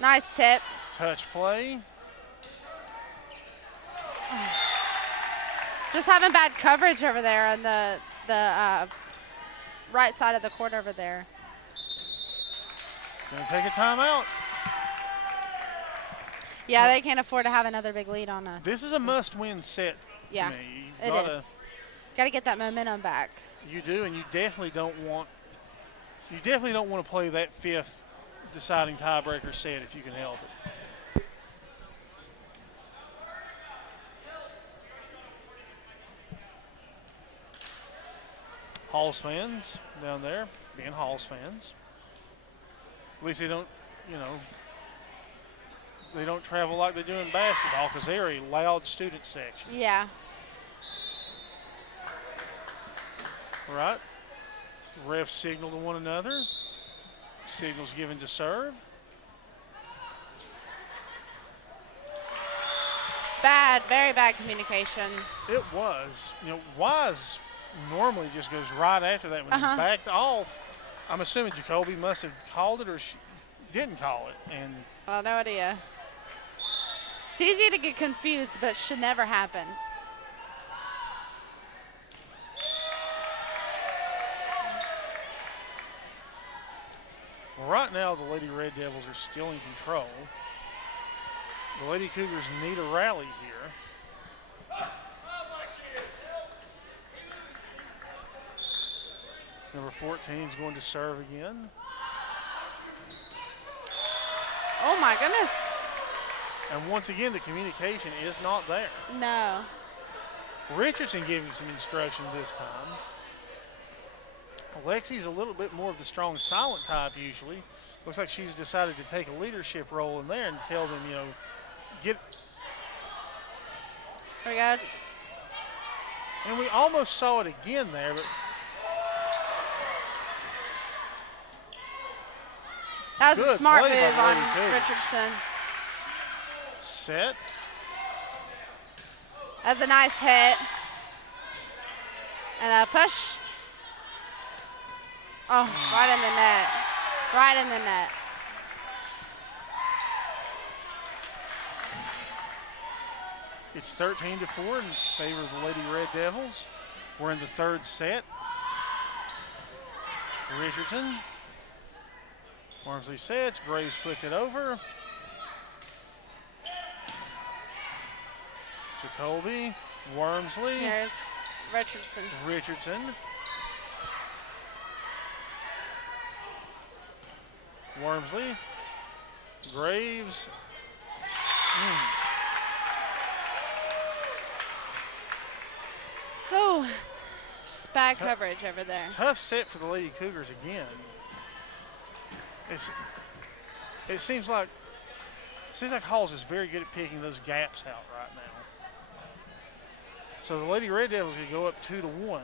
Nice tip. Touch play. Just having bad coverage over there on the right side of the court over there. Gonna take a timeout. Yeah, they can't afford to have another big lead on us. This is a must-win set. Yeah, to me. it is. Got to get that momentum back. You do, and you definitely don't want. You definitely don't want to play that fifth deciding tiebreaker set if you can help it. Halls fans down there, being Halls fans. At least they don't, you know, they don't travel like they do in basketball because they're a loud student section. Yeah. All right. Refs signal to one another. Signals given to serve. bad, very bad communication. It was. You know, Wise normally just goes right after that when he backed off. I'm assuming Jacoby must have called it or she didn't call it. And Well, no idea. It's easy to get confused, but should never happen. Right now, the Lady Red Devils are still in control. The Lady Cougars need a rally here. Number 14 is going to serve again. Oh my goodness. And once again, the communication is not there. No. Richardson giving some instruction this time. Alexi's a little bit more of the strong silent type usually. Looks like she's decided to take a leadership role in there and tell them, you know, get. There we go. And we almost saw it again there, but that was a smart play move by on Lady Cougars. Richardson. Set. That's a nice hit. And a push. Oh, right in the net. Right in the net. It's 13-4 in favor of the Lady Red Devils. We're in the third set. Richardson. Wormsley sets. Graves puts it over. Jacoby. Wormsley. Here's Richardson. Richardson. Wormsley. Graves. Oh, just bad coverage over there. Tough set for the Lady Cougars again. It seems like Halls is very good at picking those gaps out right now. So the Lady Red Devils could go up 2-1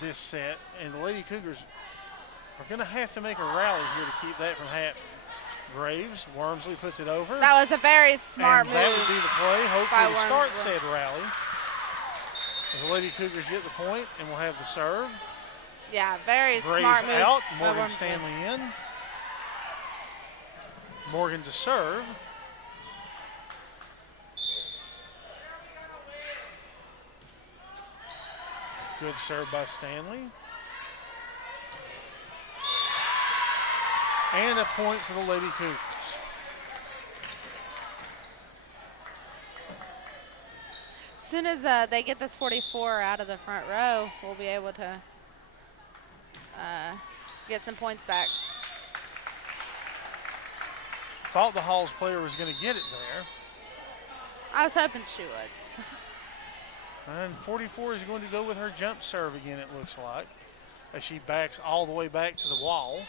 this set, and the Lady Cougars are going to have to make a rally here to keep that from happening. Graves, Wormsley puts it over. That was a very smart and move. that would be the play, hopefully to start Wormsley. said rally. As the Lady Cougars get the point, and we'll have the serve. Yeah, very Graves smart move. out, by Morgan Wormsley. Stanley in. Morgan to serve. Good serve by Stanley. And a point for the Lady Cougars. As soon as they get this 44 out of the front row, we'll be able to get some points back. Thought the Halls player was going to get it there. I was hoping she would. And 44 is going to go with her jump serve again, it looks like, as she backs all the way back to the wall.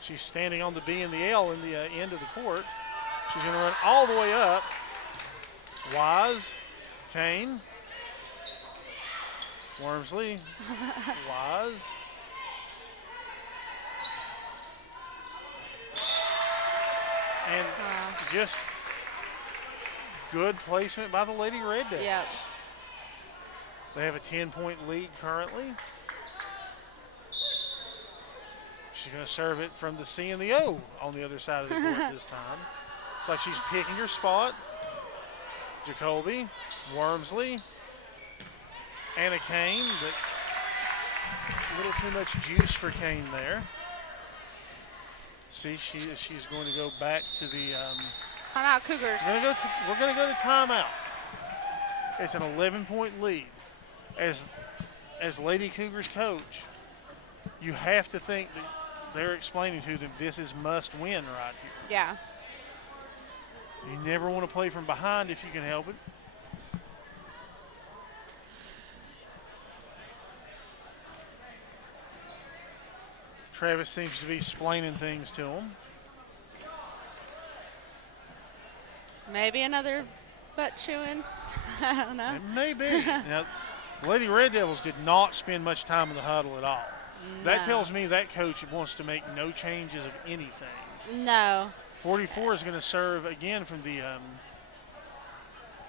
She's standing on the B and the L in the end of the court. She's going to run all the way up. Wise, Kane, Wormsley, Wise. And just good placement by the Lady Red Devils. Yep. They have a 10-point lead currently. She's going to serve it from the C and the O on the other side of the court this time. It's like she's picking her spot. Jacoby, Wormsley, and a Kane, but a little too much juice for Kane there. See, she's going to go back to the Timeout Cougars. we're going to go to timeout. It's an 11-point lead. As Lady Cougars coach, you have to think that they're explaining to them this is must win right here. Yeah. You never want to play from behind if you can help it. Travis seems to be explaining things to him. Maybe another butt chewing. I don't know. It may be. Now, Lady Red Devils did not spend much time in the huddle at all. No. That tells me that coach wants to make no changes of anything. No. 44 is going to serve again from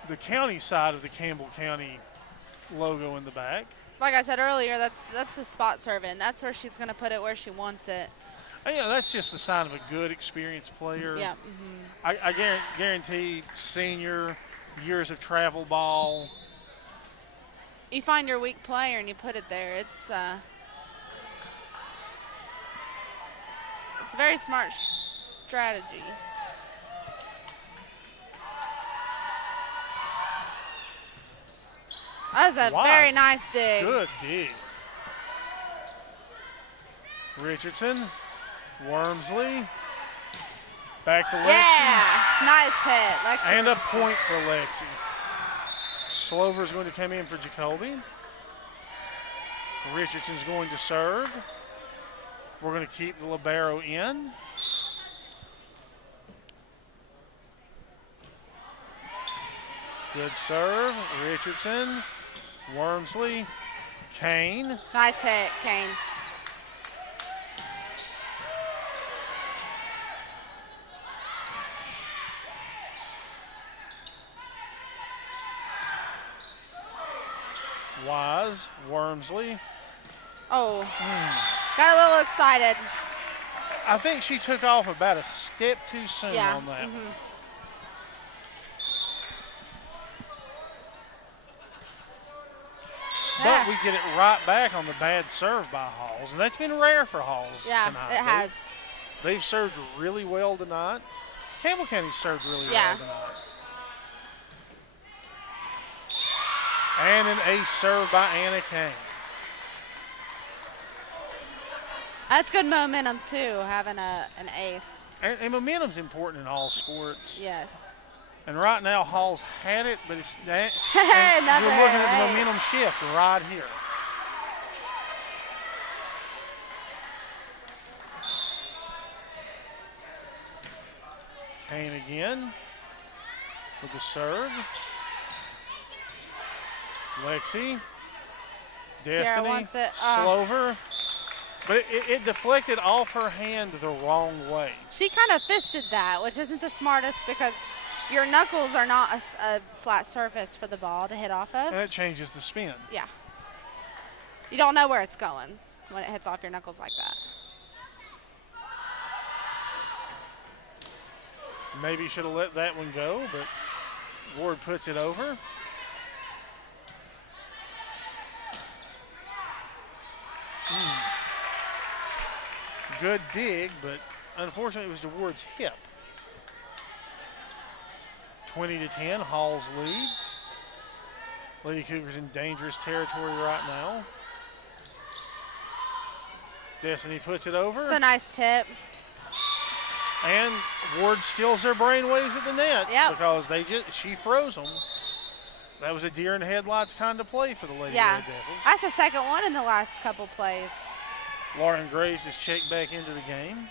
the county side of the Campbell County logo in the back. Like I said earlier, that's a spot serving. That's where she's going to put it where she wants it. And, that's just the sign of a good, experienced player. Yeah. I guarantee senior, years of travel ball. You find your weak player and you put it there. It's a very smart strategy. That was a very nice dig. Good dig. Richardson, Wormsley, back to Lexi. Yeah, nice hit. Lexi. And a point for Lexi. Slover's going to come in for Jacoby. Richardson's going to serve. We're going to keep the libero in. Good serve. Richardson, Wormsley, Kane. Nice hit, Kane. Wise, Wormsley. Oh, got a little excited. I think she took off about a step too soon on that one. But we get it right back on the bad serve by Halls, and that's been rare for Halls tonight. Yeah, it has. They've served really well tonight. Campbell County served really well tonight. And an ace serve by Anna Kane. That's good momentum too, having an ace. And momentum's important in all sports. Yes. And right now, Hall's had it, but it's that. Another we're looking at the ace. momentum shift right here. Kane again with the serve. Lexi, Destiny, wants it. Slover. But it deflected off her hand the wrong way. She kind of fisted that, which isn't the smartest because your knuckles are not a flat surface for the ball to hit off of. And that changes the spin. Yeah. You don't know where it's going when it hits off your knuckles like that. Maybe should have let that one go, but Ward puts it over. Good dig, but unfortunately it was to Ward's hip. 20-10, Halls leads. Lady Cougars in dangerous territory right now. Destiny puts it over. It's a nice tip. And Ward steals their brainwaves at the net because she froze them. That was a deer in the headlights kind of play for the Lady Red Devils. That's the second one in the last couple plays. Lauren Graves is checked back into the game.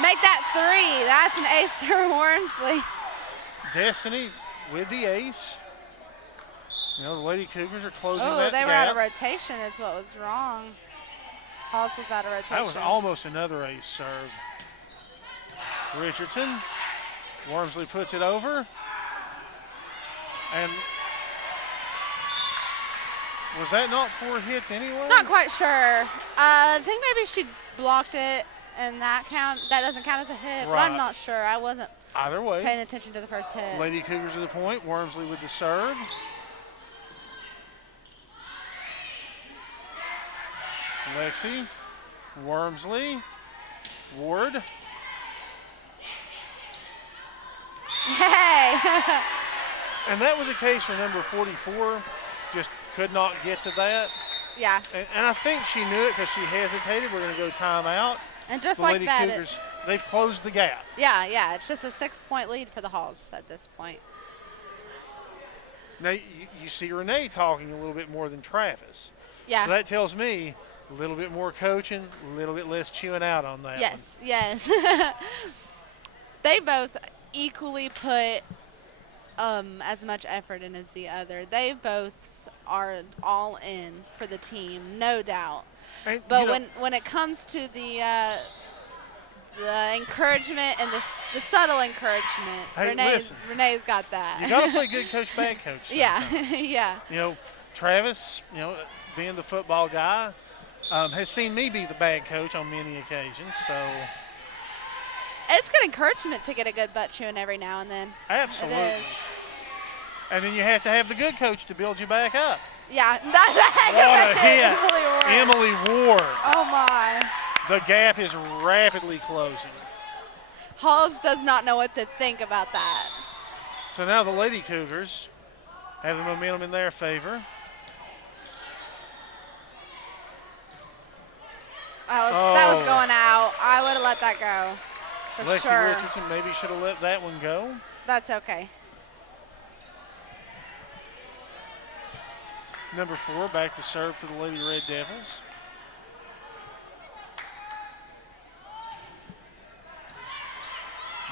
Make that three. That's an ace for Wormsley. Destiny with the ace. You know, the Lady Cougars are closing that gap. They were out of rotation is what was wrong. Halls was out of rotation. That was almost another ace serve. Richardson. Wormsley puts it over. And was that not 4 hits anyway? Not quite sure. I think maybe she blocked it and that doesn't count as a hit, but I'm not sure. I wasn't either way paying attention to the first hit. Lady Cougars to the point. Wormsley with the serve. Lexi, Wormsley, Ward. Hey! And that was a case where number 44 just could not get to that. Yeah. And I think she knew it because she hesitated. We're going to go timeout. And just the like Lady that, Cougars, they've closed the gap. Yeah. It's just a 6-point lead for the Halls at this point. Now, you see Renee talking a little bit more than Travis. Yeah. So that tells me a little bit more coaching, a little bit less chewing out on that one. Yes. They both equally put as much effort in as the other. They both are all in for the team, no doubt. And, But when it comes to the encouragement and the subtle encouragement, hey, Renee's got that. You got to play good coach, bad coach. Yeah, sometimes. yeah. Travis, being the football guy, has seen me be the bad coach on many occasions. So it's good encouragement to get a good butt chewing every now and then. absolutely. And then you have to have the good coach to build you back up. Yeah, what a hit. Emily Ward. Oh, my. The gap is rapidly closing. Halls does not know what to think about that. So now the Lady Cougars have the momentum in their favor. That was going out. I would have let that go. For Lexi sure. Richardson maybe should have let that one go. That's okay. Number 4 back to serve for the Lady Red Devils.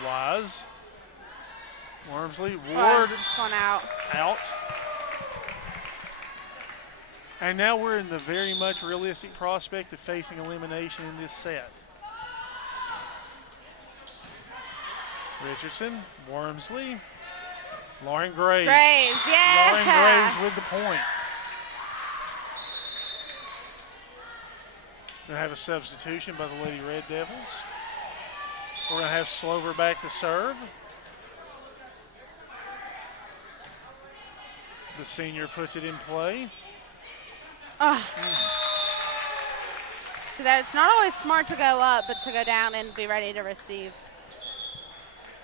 Wise. Wormsley. Ward. It's going out. Out. And now we're in the very much realistic prospect of facing elimination in this set. Richardson, Wormsley, Lauren Graves. Graves, yeah. Lauren Graves with the point. Going to have a substitution by the Lady Red Devils. We're going to have Slover back to serve. The senior puts it in play. See that it's not always smart to go up, but to go down and be ready to receive.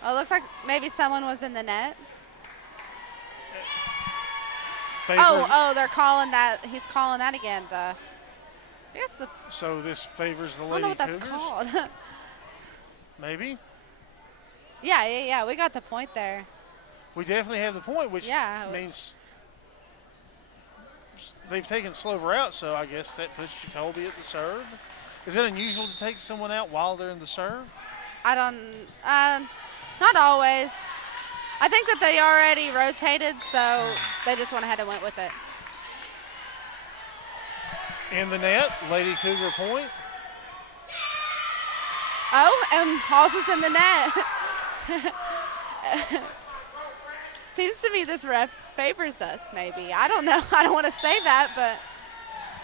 Oh, it looks like maybe someone was in the net. They're calling that. He's calling that again. So this favors the I Lady don't know what Cougars? that's called. Maybe. Yeah. We got the point there. We definitely have the point, which means they've taken Slover out, so I guess that puts Jacoby at the serve. Is it unusual to take someone out while they're in the serve? I don't, not always. I think that they already rotated, so they just went ahead and went with it. In the net, Lady Cougar point. Oh, and Halls is in the net. Seems to me this ref favors us, maybe. I don't know. I don't want to say that, but.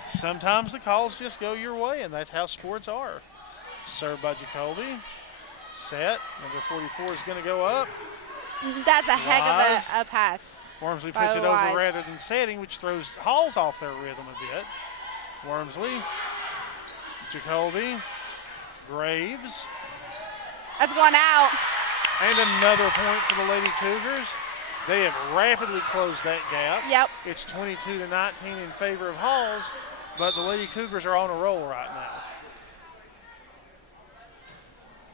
Sometimes the calls just go your way, and that's how sports are. Served by Jacoby. Set. Number 44 is going to go up. That's a heck of a pass. Wormsley puts it over rather than setting, which throws Halls off their rhythm a bit. Wormsley. Jacoby. Graves. That's going out. And another point for the Lady Cougars. They have rapidly closed that gap. Yep. It's 22-19 in favor of Halls, but the Lady Cougars are on a roll right now.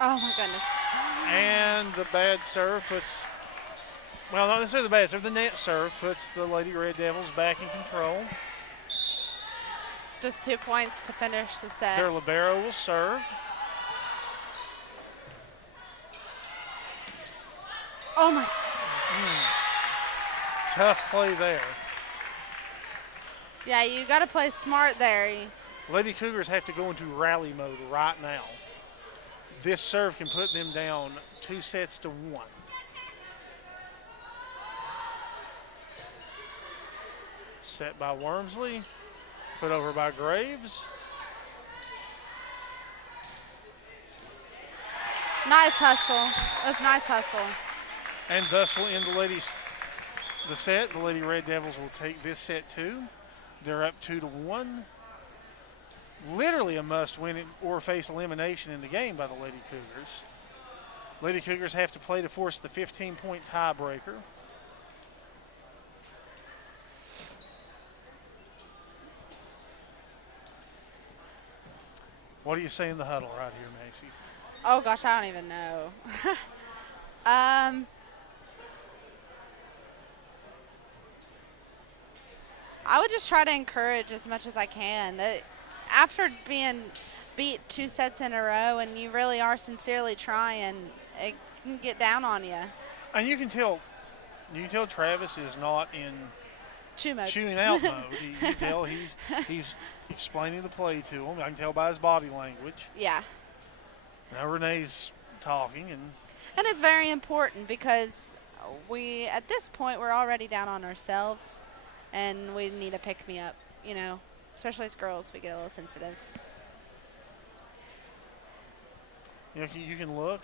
Oh, my goodness. And the bad serve puts, well, not necessarily the bad serve, the net serve puts the Lady Red Devils back in control. Just 2 points to finish the set. Their libero will serve. Oh, my. Tough play there. Yeah, you got to play smart there. Lady Cougars have to go into rally mode right now. This serve can put them down 2-1. Set by Wormsley, put over by Graves. Nice hustle. That's nice hustle. And thus will end the set. The Lady Red Devils will take this set too. They're up 2-1. Literally a must-win or face elimination in the game by the Lady Cougars. Lady Cougars have to play to force the 15-point tiebreaker. What do you say in the huddle right here, Macy? Oh, gosh, I don't even know. I would just try to encourage as much as I can. After being beat 2 sets in a row and you really are sincerely trying, it can get down on you. And you can tell Travis is not in Chew mode. chewing out mode. You can tell he's explaining the play to him. I can tell by his body language. Yeah. Now Renee's talking, and it's very important because at this point, we're already down on ourselves, and we need a pick-me-up, you know. Especially as girls, we get a little sensitive. you know, you can look.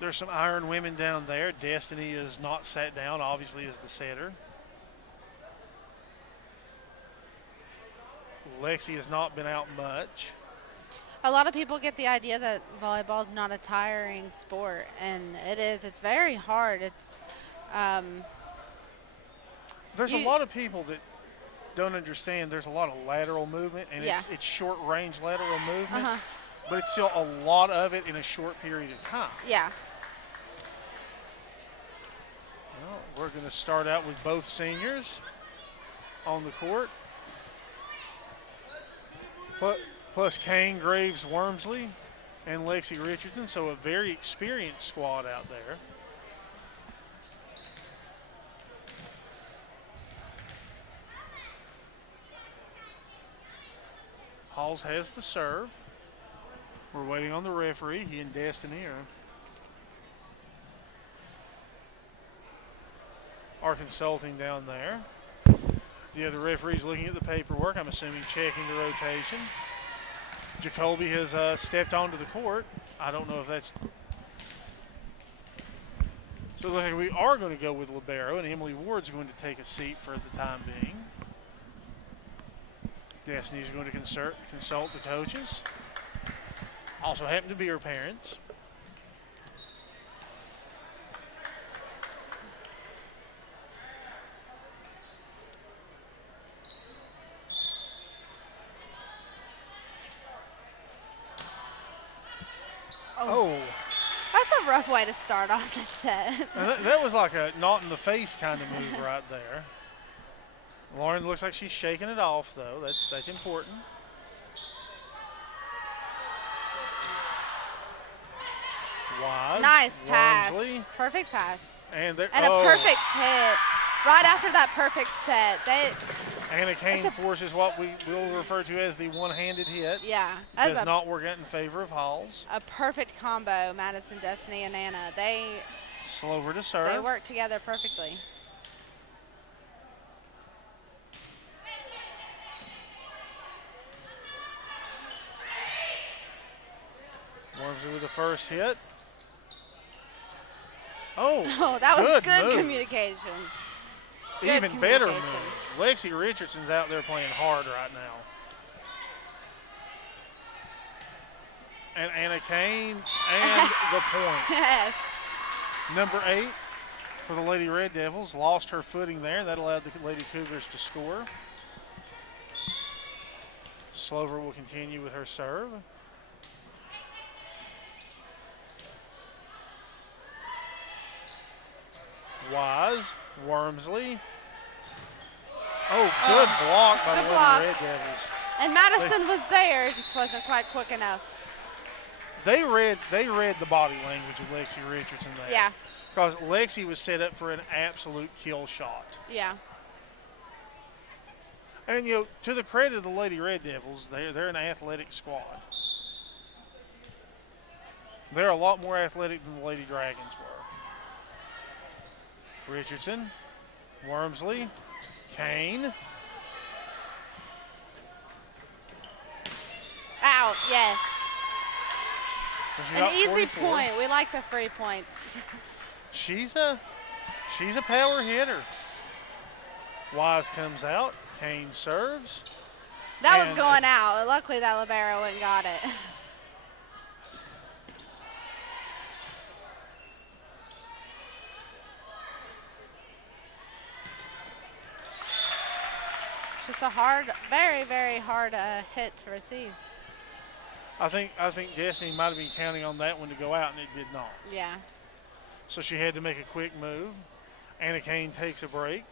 There's some iron women down there. Destiny is not sat down, obviously, as the setter. Lexi has not been out much. A lot of people get the idea that volleyball is not a tiring sport, and it is. It's very hard. It's there's a lot of people that don't understand. There's a lot of lateral movement, and it's short range lateral movement, but it's still a lot of it in a short period of time. Yeah. Well, we're going to start out with both seniors on the court. Plus Kane, Graves, Wormsley, and Lexi Richardson, so a very experienced squad out there. Halls has the serve. We're waiting on the referee. He and Destiny are consulting down there. The other referee's looking at the paperwork, I'm assuming checking the rotation. Jacoby has stepped onto the court. I don't know if that's... So it looks like we are going to go with libero, and Emily Ward's going to take a seat for the time being. Destiny's going to consult the coaches. Also happen to be her parents. Oh. That's a rough way to start off the set. That was like a not in the face kind of move right there. Lauren looks like she's shaking it off though. That's important. Wise. Nice pass. Wormsley. Perfect pass. And a perfect hit. Right after that perfect set. Anna Kane forces what we will refer to as the one-handed hit. Yeah. Does not work out in favor of Halls. A perfect combo, Madison, Destiny, and Anna. Slover to serve. They work together perfectly. Wormsley with the first hit. Oh, that was good communication. Even better move. Lexi Richardson's out there playing hard right now. And Anna Kane and the point. Yes. Number 8 for the Lady Red Devils lost her footing there. That allowed the Lady Cougars to score. Slover will continue with her serve. Wise, Wormsley. Oh, good block by the Lady Red Devils. And Madison was there, just wasn't quite quick enough. They read the body language of Lexi Richardson there. Yeah. Because Lexi was set up for an absolute kill shot. Yeah. And, you know, to the credit of the Lady Red Devils, they're an athletic squad. They're a lot more athletic than the Lady Dragons were. Richardson, Wormsley, Kane. Out, yes. An easy 44. point. We like the free points. She's a power hitter. Wise comes out. Kane serves. That was going out. Luckily that libero went and got it. Just a hard, very, very hard hit to receive. I think Destiny might have been counting on that one to go out, and it did not. Yeah. So she had to make a quick move. Anna Kane takes a break.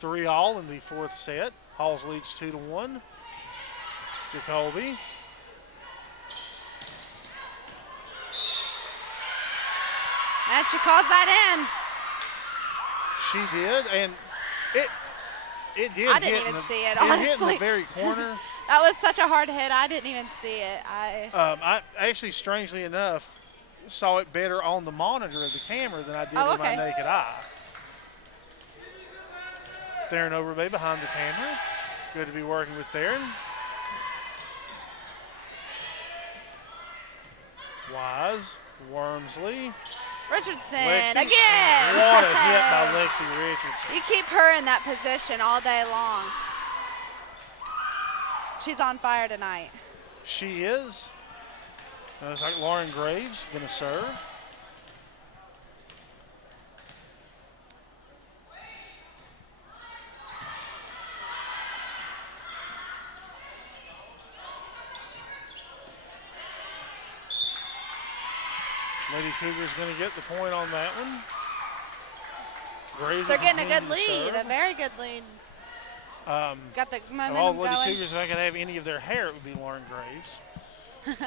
3-all in the fourth set. Halls leads 2-1. Jacoby. And she calls that in. She did, and it did. I didn't even see it, honestly. It hit in the very corner. That was such a hard hit. I didn't even see it. I actually, strangely enough, saw it better on the monitor of the camera than I did with my naked eye. Theron Overbay behind the camera. Good to be working with Theron. Wise, Wormsley. Richardson Lexi, again. What a hit by Lexi Richardson. You keep her in that position all day long. She's on fire tonight. She is. Looks like Lauren Graves going to serve. Lady Cougars going to get the point on that one. Graves They're getting a good to lead, serve. a very good lead. Got the momentum of all the Lady going. Cougars, if I could have any of their hair, it would be Lauren Graves.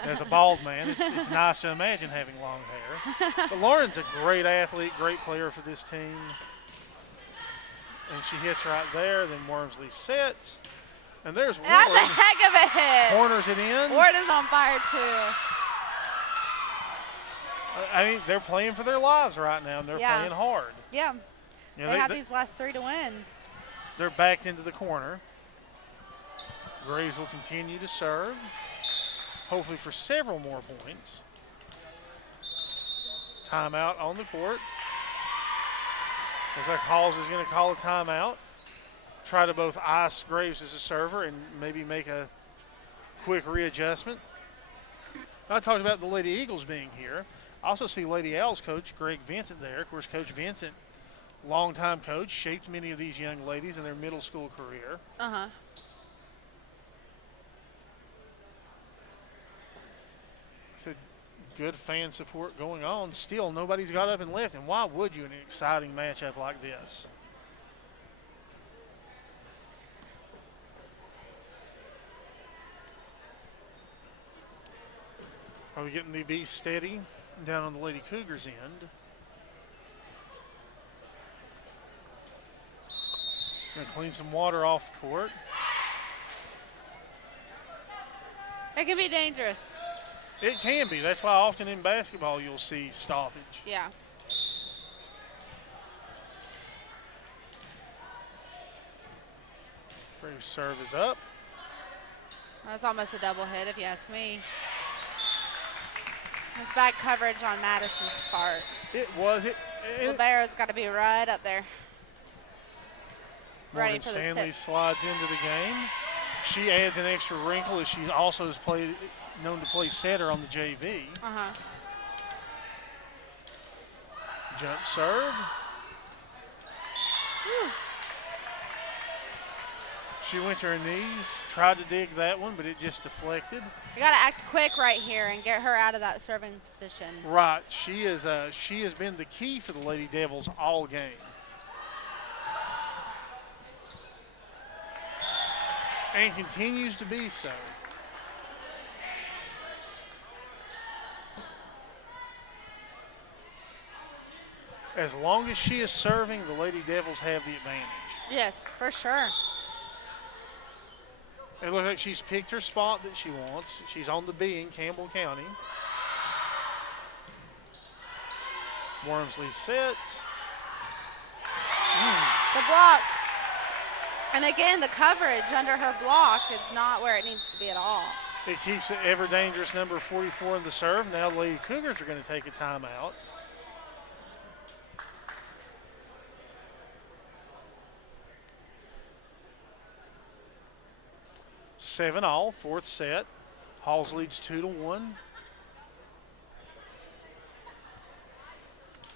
As a bald man, it's nice to imagine having long hair. But Lauren's a great athlete, great player for this team. And she hits right there. Then Wormsley sets. And there's Ward. That's a heck of a hit. Corners it in. Ward is on fire, too. I mean, they're playing for their lives right now, and they're playing hard. Yeah. You know, they have these last 3 to win. They're backed into the corner. Graves will continue to serve, hopefully for several more points. Timeout on the court. Looks like Halls is going to call a timeout. Try to both ice Graves as a server and maybe make a quick readjustment. I talked about the Lady Eagles being here. I also see Lady Owls coach Greg Vincent there. Of course, Coach Vincent, longtime coach, shaped many of these young ladies in their middle school career. Uh-huh. So good fan support going on. Still, nobody's got up and left, and why would you in an exciting matchup like this? Are we getting the B steady down on the Lady Cougars end? Gonna clean some water off the court. It can be dangerous. It can be. That's why often in basketball you'll see stoppage. Yeah. Graves' serve is up. That's almost a double hit if you ask me. It's bad coverage on Madison's part. It was. Libero's got to be right up there. Morgan Ready for those Stanley tips. slides into the game. She adds an extra wrinkle as she also is known to play setter on the JV. Uh-huh. Jump serve. Whew. She went to her knees, tried to dig that one, but it just deflected. You got to act quick right here and get her out of that serving position. Right. She has been the key for the Lady Devils all game. And continues to be so. As long as she is serving, the Lady Devils have the advantage. Yes, for sure. It looks like she's picked her spot that she wants. She's on the B in Campbell County. Wormsley sets. The block. And again, the coverage under her block is not where it needs to be at all. It keeps the ever dangerous number 44 in the serve. Now the Lady Cougars are going to take a timeout. Seven all, fourth set. Halls leads 2-1.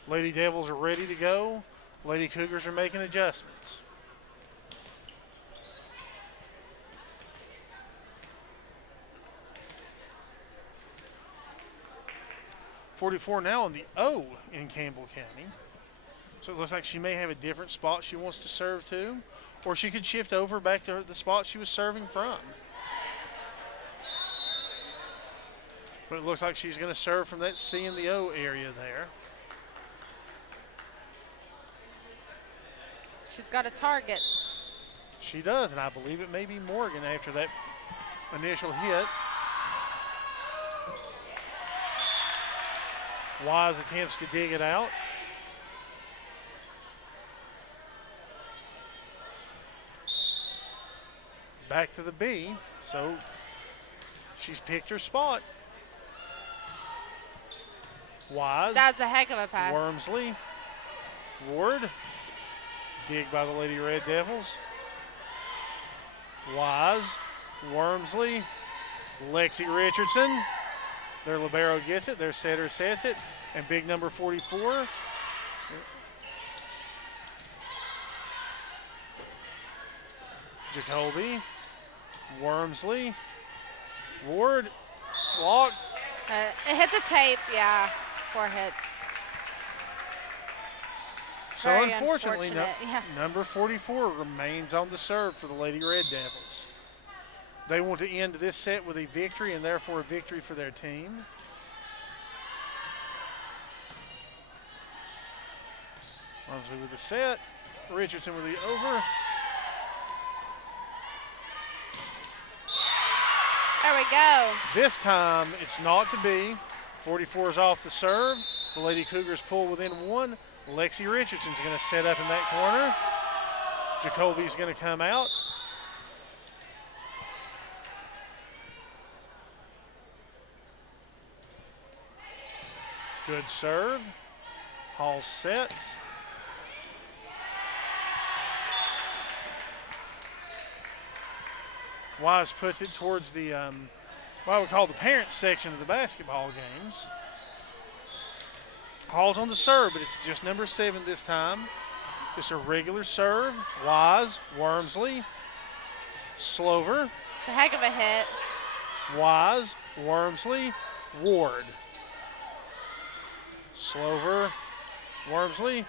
Lady Devils are ready to go. Lady Cougars are making adjustments. .44 now on the O in Campbell County. So it looks like she may have a different spot she wants to serve to, or she could shift over back to the spot she was serving from. But it looks like she's going to serve from that C and the O area there. She's got a target. She does, and I believe it may be Morgan after that initial hit. Wise attempts to dig it out. Back to the B, so she's picked her spot. Wise. That's a heck of a pass. Wormsley. Ward. Dig by the Lady Red Devils. Wise. Wormsley. Lexi Richardson. Their libero gets it. Their setter sets it. And big number 44. Jacoby. Wormsley. Ward. Blocked. It hit the tape, yeah. It's 4 hits. It's So very unfortunately, unfortunate, number 44 remains on the serve for the Lady Red Devils. They want to end this set with a victory and therefore a victory for their team. Wormsley with the set. Richardson with the over. There we go. This time it's not to be. 44 is off the serve. The Lady Cougars pull within 1. Lexi Richardson's going to set up in that corner. Jacoby's going to come out. Good serve. Hall sets. Wise puts it towards the, what I would call the parent section of the basketball games. Hall's on the serve, but it's just number 7 this time. Just a regular serve. Wise, Wormsley, Slover. It's a heck of a hit. Wise, Wormsley, Ward. Slover, Wormsley,